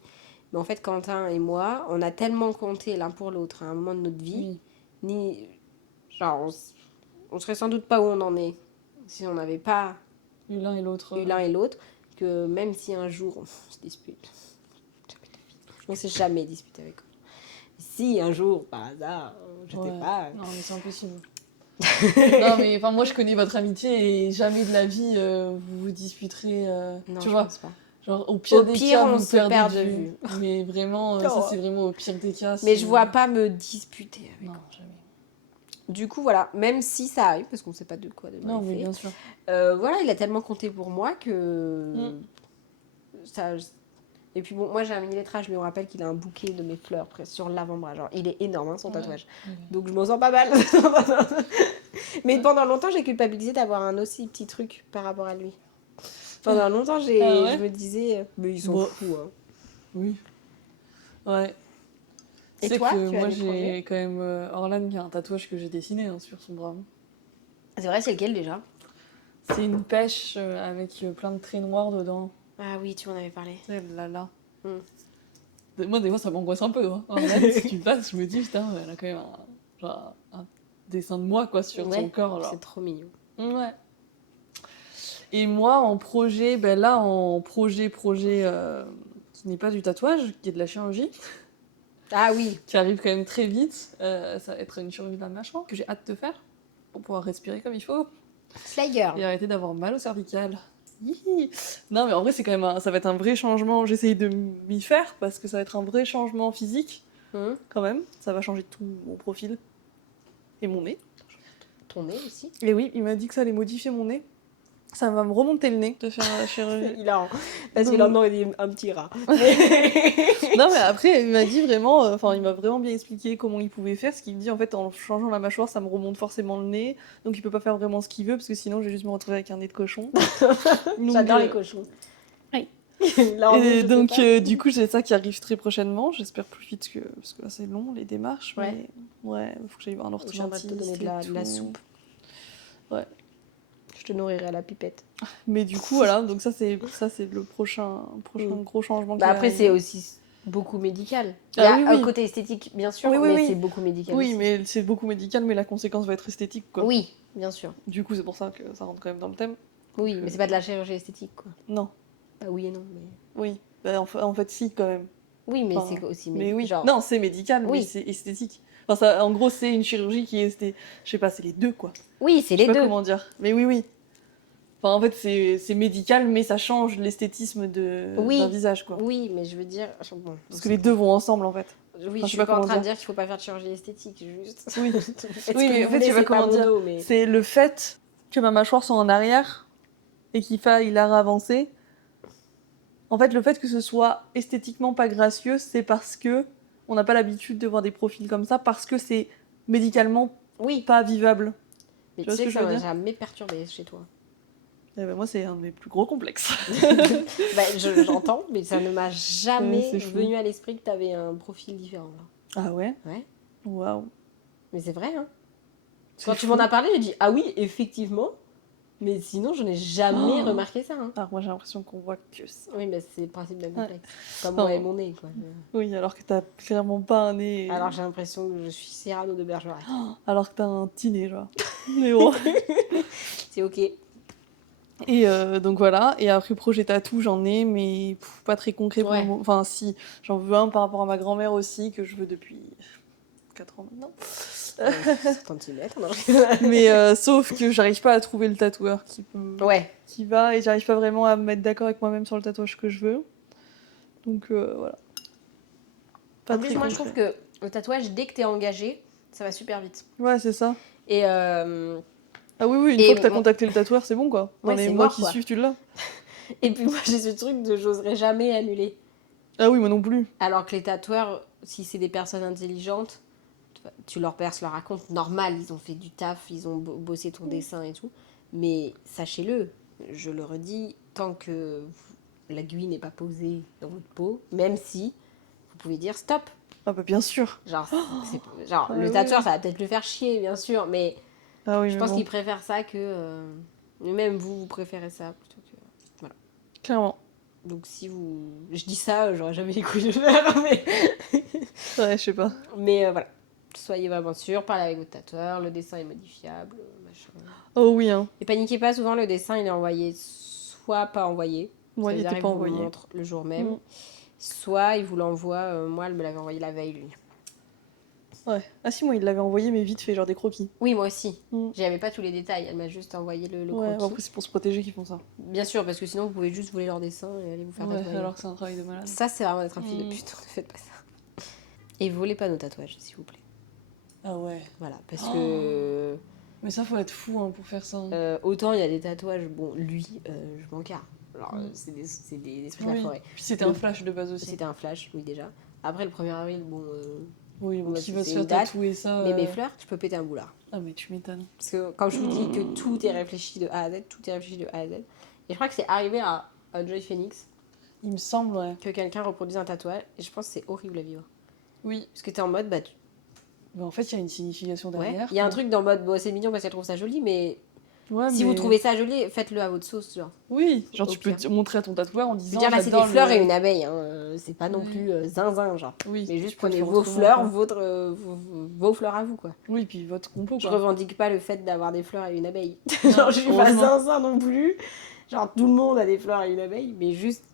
Mais en fait, Quentin et moi, on a tellement compté l'un pour l'autre à un moment de notre vie, genre, on serait sans doute pas où on en est si on n'avait pas eu l'un et l'autre. Que même si un jour on se dispute, on s'est jamais disputé avec eux. Si un jour, par hasard, je sais pas. Non, mais c'est impossible. Non, mais enfin, moi je connais votre amitié et jamais de la vie vous vous disputerez. Non, tu je vois, pense pas. genre au pire des cas, on vous se perd de vue. Mais vraiment, ça c'est vraiment au pire des cas. Mais je vois pas me disputer avec non, eux. jamais. Du coup, voilà, même si ça arrive, parce qu'on sait pas de quoi demain Non, il mais fait. bien sûr. Voilà, il a tellement compté pour moi que ça. Et puis bon, moi j'ai un mini lettrage, je lui rappelle qu'il a un bouquet de mes fleurs presque sur l'avant-bras. Genre, il est énorme, hein, son tatouage. Donc je m'en sens pas mal. Mais pendant longtemps, j'ai culpabilisé d'avoir un aussi petit truc par rapport à lui. Pendant longtemps, je me disais, mais ils sont fous. Hein. Oui. Ouais. Et c'est toi, que tu moi as des j'ai projets quand même Orlan qui a un tatouage que j'ai dessiné sur son bras. C'est vrai, c'est lequel déjà? C'est une pêche avec plein de traits noirs dedans. Ah oui, tu m'en avais parlé. C'est là. Moi, des fois, ça m'angoisse un peu. Hein. Orlan, si tu passes, je me dis, putain, elle a quand même un dessin de moi quoi, sur son corps. Genre. C'est trop mignon. Ouais. Et moi, en projet, qui n'est pas du tatouage, qui est de la chirurgie. Ah oui. Qui arrive quand même très vite. Ça va être une chirurgie de la mâchoire que j'ai hâte de faire pour pouvoir respirer comme il faut. Slayer. Et arrêter d'avoir mal au cervical. Non, mais en vrai, c'est quand même ça va être un vrai changement. J'essaye de m'y faire parce que ça va être un vrai changement physique. Quand même. Ça va changer tout mon profil. Et mon nez. Ton nez aussi. Et oui, il m'a dit que ça allait modifier mon nez. Ça va me remonter le nez de faire la chirurgie. C'est hilarant. Parce qu'il en aurait un petit rat. Non, mais après, il m'a dit vraiment, il m'a vraiment bien expliqué comment il pouvait faire. Ce qu'il me dit, en fait, en changeant la mâchoire, ça me remonte forcément le nez. Donc, il peut pas faire vraiment ce qu'il veut, parce que sinon, je vais juste me retrouver avec un nez de cochon. J'adore les cochons. Oui. Et donc, du coup, j'ai ça qui arrive très prochainement. J'espère plus vite parce que là, c'est long, les démarches. Ouais. Mais ouais, il faut que j'aille voir un orthodontiste. Je te donner de la soupe. Ouais. Je te nourrirai à la pipette. Mais du coup, voilà, donc ça c'est le prochain gros changement. Bah après, c'est aussi beaucoup médical. Il y Ah a oui, un oui. côté esthétique, bien sûr, Oui, oui, mais oui. c'est beaucoup médical Oui, aussi. mais c'est beaucoup médical, mais la conséquence va être esthétique, quoi. Oui, bien sûr. Du coup, c'est pour ça que ça rentre quand même dans le thème. Oui, Donc, mais c'est pas de la chirurgie esthétique, quoi. Non, Bah oui et non, mais... oui. Bah, en fait, si, quand même. Oui, mais Enfin, c'est aussi mais oui. genre... Non, c'est médical, mais Oui. c'est esthétique. Enfin, ça, en gros, c'est une chirurgie qui est je sais pas, c'est les deux, quoi. Oui, c'est Je sais les pas deux. comment dire. Mais oui, oui. Enfin, en fait, c'est médical, mais ça change l'esthétisme Oui. d'un visage, quoi. Oui, mais je veux dire... Bon, Parce que les deux vont ensemble, en fait. Oui, Enfin, je je sais suis pas pas en comment train de dire. dire qu'il faut pas faire de chirurgie esthétique, juste... Oui. Faites Oui, ce que mais vous en fait, voulez, je sais pas c'est pas comment mon dire. dos, mais... C'est le fait que ma mâchoire soit en arrière et qu'il faille la ravancer. En fait, le fait que ce soit esthétiquement pas gracieux, c'est parce que on n'a pas l'habitude de voir des profils comme ça, parce que c'est médicalement Oui, pas vivable. mais Tu tu vois ce sais que que je ça veux m'a dire? jamais perturbée chez toi. Eh ben, moi, c'est un de mes plus gros complexes. Bah, j'entends, mais ça ne m'a jamais c'est fou. venu à l'esprit que t'avais un profil différent, là. Ah ouais? Ouais, Waouh. mais c'est vrai, hein. C'est Quand tu fou. m'en as parlé, j'ai dit, ah oui, effectivement, mais sinon, je n'ai jamais Oh. remarqué ça, hein. Alors moi, j'ai l'impression qu'on voit que ça. Oui, mais c'est le principe d'un Ouais. complexe. Comme Non. moi et mon nez, quoi. Oui, alors que t'as clairement pas un nez. Alors j'ai l'impression que je suis Cyrano de Bergerac. Alors que t'as un petit nez, genre. Mais bon. C'est ok. Et donc voilà, et après projet tatou, j'en ai, mais pas très concret pour Ouais. le moment. Enfin si, j'en veux un par rapport à ma grand-mère aussi, que je veux depuis 4 ans maintenant. 100 cm, non. Mais sauf que j'arrive pas à trouver le tatoueur Ouais. qui va, et j'arrive pas vraiment à me mettre d'accord avec moi-même sur le tatouage que je veux. Donc voilà. Pas En plus, très moi, je concret. trouve que le tatouage, dès que t'es engagé, ça va super vite. Ouais, c'est ça. Et Ah oui, oui, une Et fois que t'as mon- contacté le tatoueur, c'est bon quoi. Dans Ouais, les c'est mois mort, qui quoi. suivent, tu l'as. Et puis moi, j'ai ce truc de j'oserais jamais annuler. Ah oui, moi non plus. Alors que les tatoueurs, si c'est des personnes intelligentes, tu leur perces leur raconte normal, ils ont fait du taf, ils ont bossé ton dessin et tout. Mais sachez-le, je le redis, tant que l'aiguille n'est pas posée dans votre peau, même si vous pouvez dire stop. Ah bah bien sûr. Genre, genre Ah le oui. tatoueur, ça va peut-être le faire chier, bien sûr, mais Ah oui, je mais pense bon. qu'il préfère ça que. Même vous préférez ça plutôt que. Voilà. Clairement. Donc si vous. Je dis ça, j'aurais jamais les couilles de le faire, mais. Ouais, je sais pas. Mais voilà. Soyez vraiment sûrs, parlez avec votre tatoueur, le dessin est modifiable, machin. Oh oui, hein. Et paniquez pas, souvent le dessin il est envoyé soit pas envoyé, Moi, ça il veut dire était il pas vous le envoyé. montre le jour même, Mm. soit il vous l'envoie, moi elle me l'avait envoyé la veille lui. Ouais. Ah si, moi, il l'avait envoyé, mais vite fait, genre des croquis. Oui, moi aussi. Mm. J'avais pas tous les détails, elle m'a juste envoyé le Ouais, croquis. après, c'est pour se protéger qu'ils font ça. Bien sûr, parce que sinon vous pouvez juste voler leur dessin et aller vous faire Ouais, tatouer. alors que c'est un travail de malade. Ça c'est vraiment être un fils de Mm. pute, ne faites pas ça. Et volez pas nos tatouages, s'il vous plaît. Ah ouais. Voilà, parce que Mais ça, faut être fou hein, pour faire ça. autant il y a des tatouages, bon, lui, je m'en carre. Alors, c'est des esprits de la Oui. forêt. Puis c'était un flash de base aussi. C'était un flash, oui, déjà. Après, le 1er avril, bon. Oui, bon, moi, qui va se c'est faire une date. tatouer ça Mais mes fleurs, je peux péter un boulard. Ah, mais tu m'étonnes. Parce que quand je vous dis que tout est réfléchi de A à Z, tout est réfléchi de A à Z. Et je crois que c'est arrivé à Joy Phoenix Il me semble, ouais. que quelqu'un reproduise un tatouage. Et je pense que c'est horrible à vivre. Oui. Parce que t'es en mode, bah. Mais en fait, il y a une signification Ouais. derrière. Il y a un truc dans le mode, bon, c'est mignon parce qu'elle trouve ça joli, mais Ouais, si mais... vous trouvez ça joli, faites-le à votre sauce, genre. Oui, genre Au tu peux pire. montrer à ton tatoueur en Je veux disant dire, là, c'est des j'adore fleurs le... et une abeille. Hein. C'est pas non Oui. plus zinzin, genre. Oui, Mais tu juste peux le prenez faire vos autrement, fleurs, quoi. vos fleurs à vous, quoi. Oui, puis votre compo, Je quoi. revendique pas le fait d'avoir des fleurs et une abeille. Non, genre, je suis pas heureusement. zinzin non plus. Genre, tout le monde a des fleurs et une abeille, mais juste,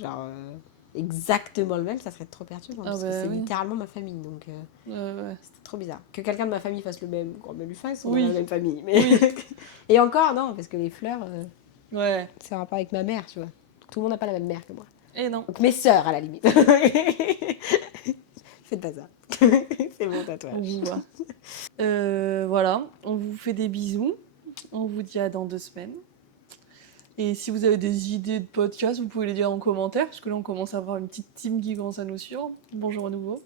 genre, exactement le même, ça serait trop perturbant. Ah parce bah que c'est oui. littéralement ma famille, donc Ouais. c'est trop bizarre. Que quelqu'un de ma famille fasse le même, qu'on me lui fasse, on Oui. a la même famille. Mais... et encore, non, parce que les fleurs, Ouais. c'est un rapport avec ma mère, tu vois. Tout le monde n'a pas la même mère que moi. Et non. Donc mes sœurs, à la limite. Faites pas ça. C'est mon tatouage. On vous voit. Voilà, on vous fait des bisous. On vous dit à dans 2 semaines. Et si vous avez des idées de podcast, vous pouvez les dire en commentaire, parce que là, on commence à avoir une petite team qui commence à nous suivre. Bonjour à nouveau.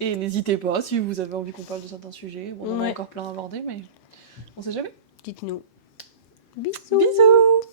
Et n'hésitez pas, si vous avez envie qu'on parle de certains sujets. Bon, on en a Ouais. encore plein à aborder, mais on sait jamais. Dites-nous. Bisous. Bisous.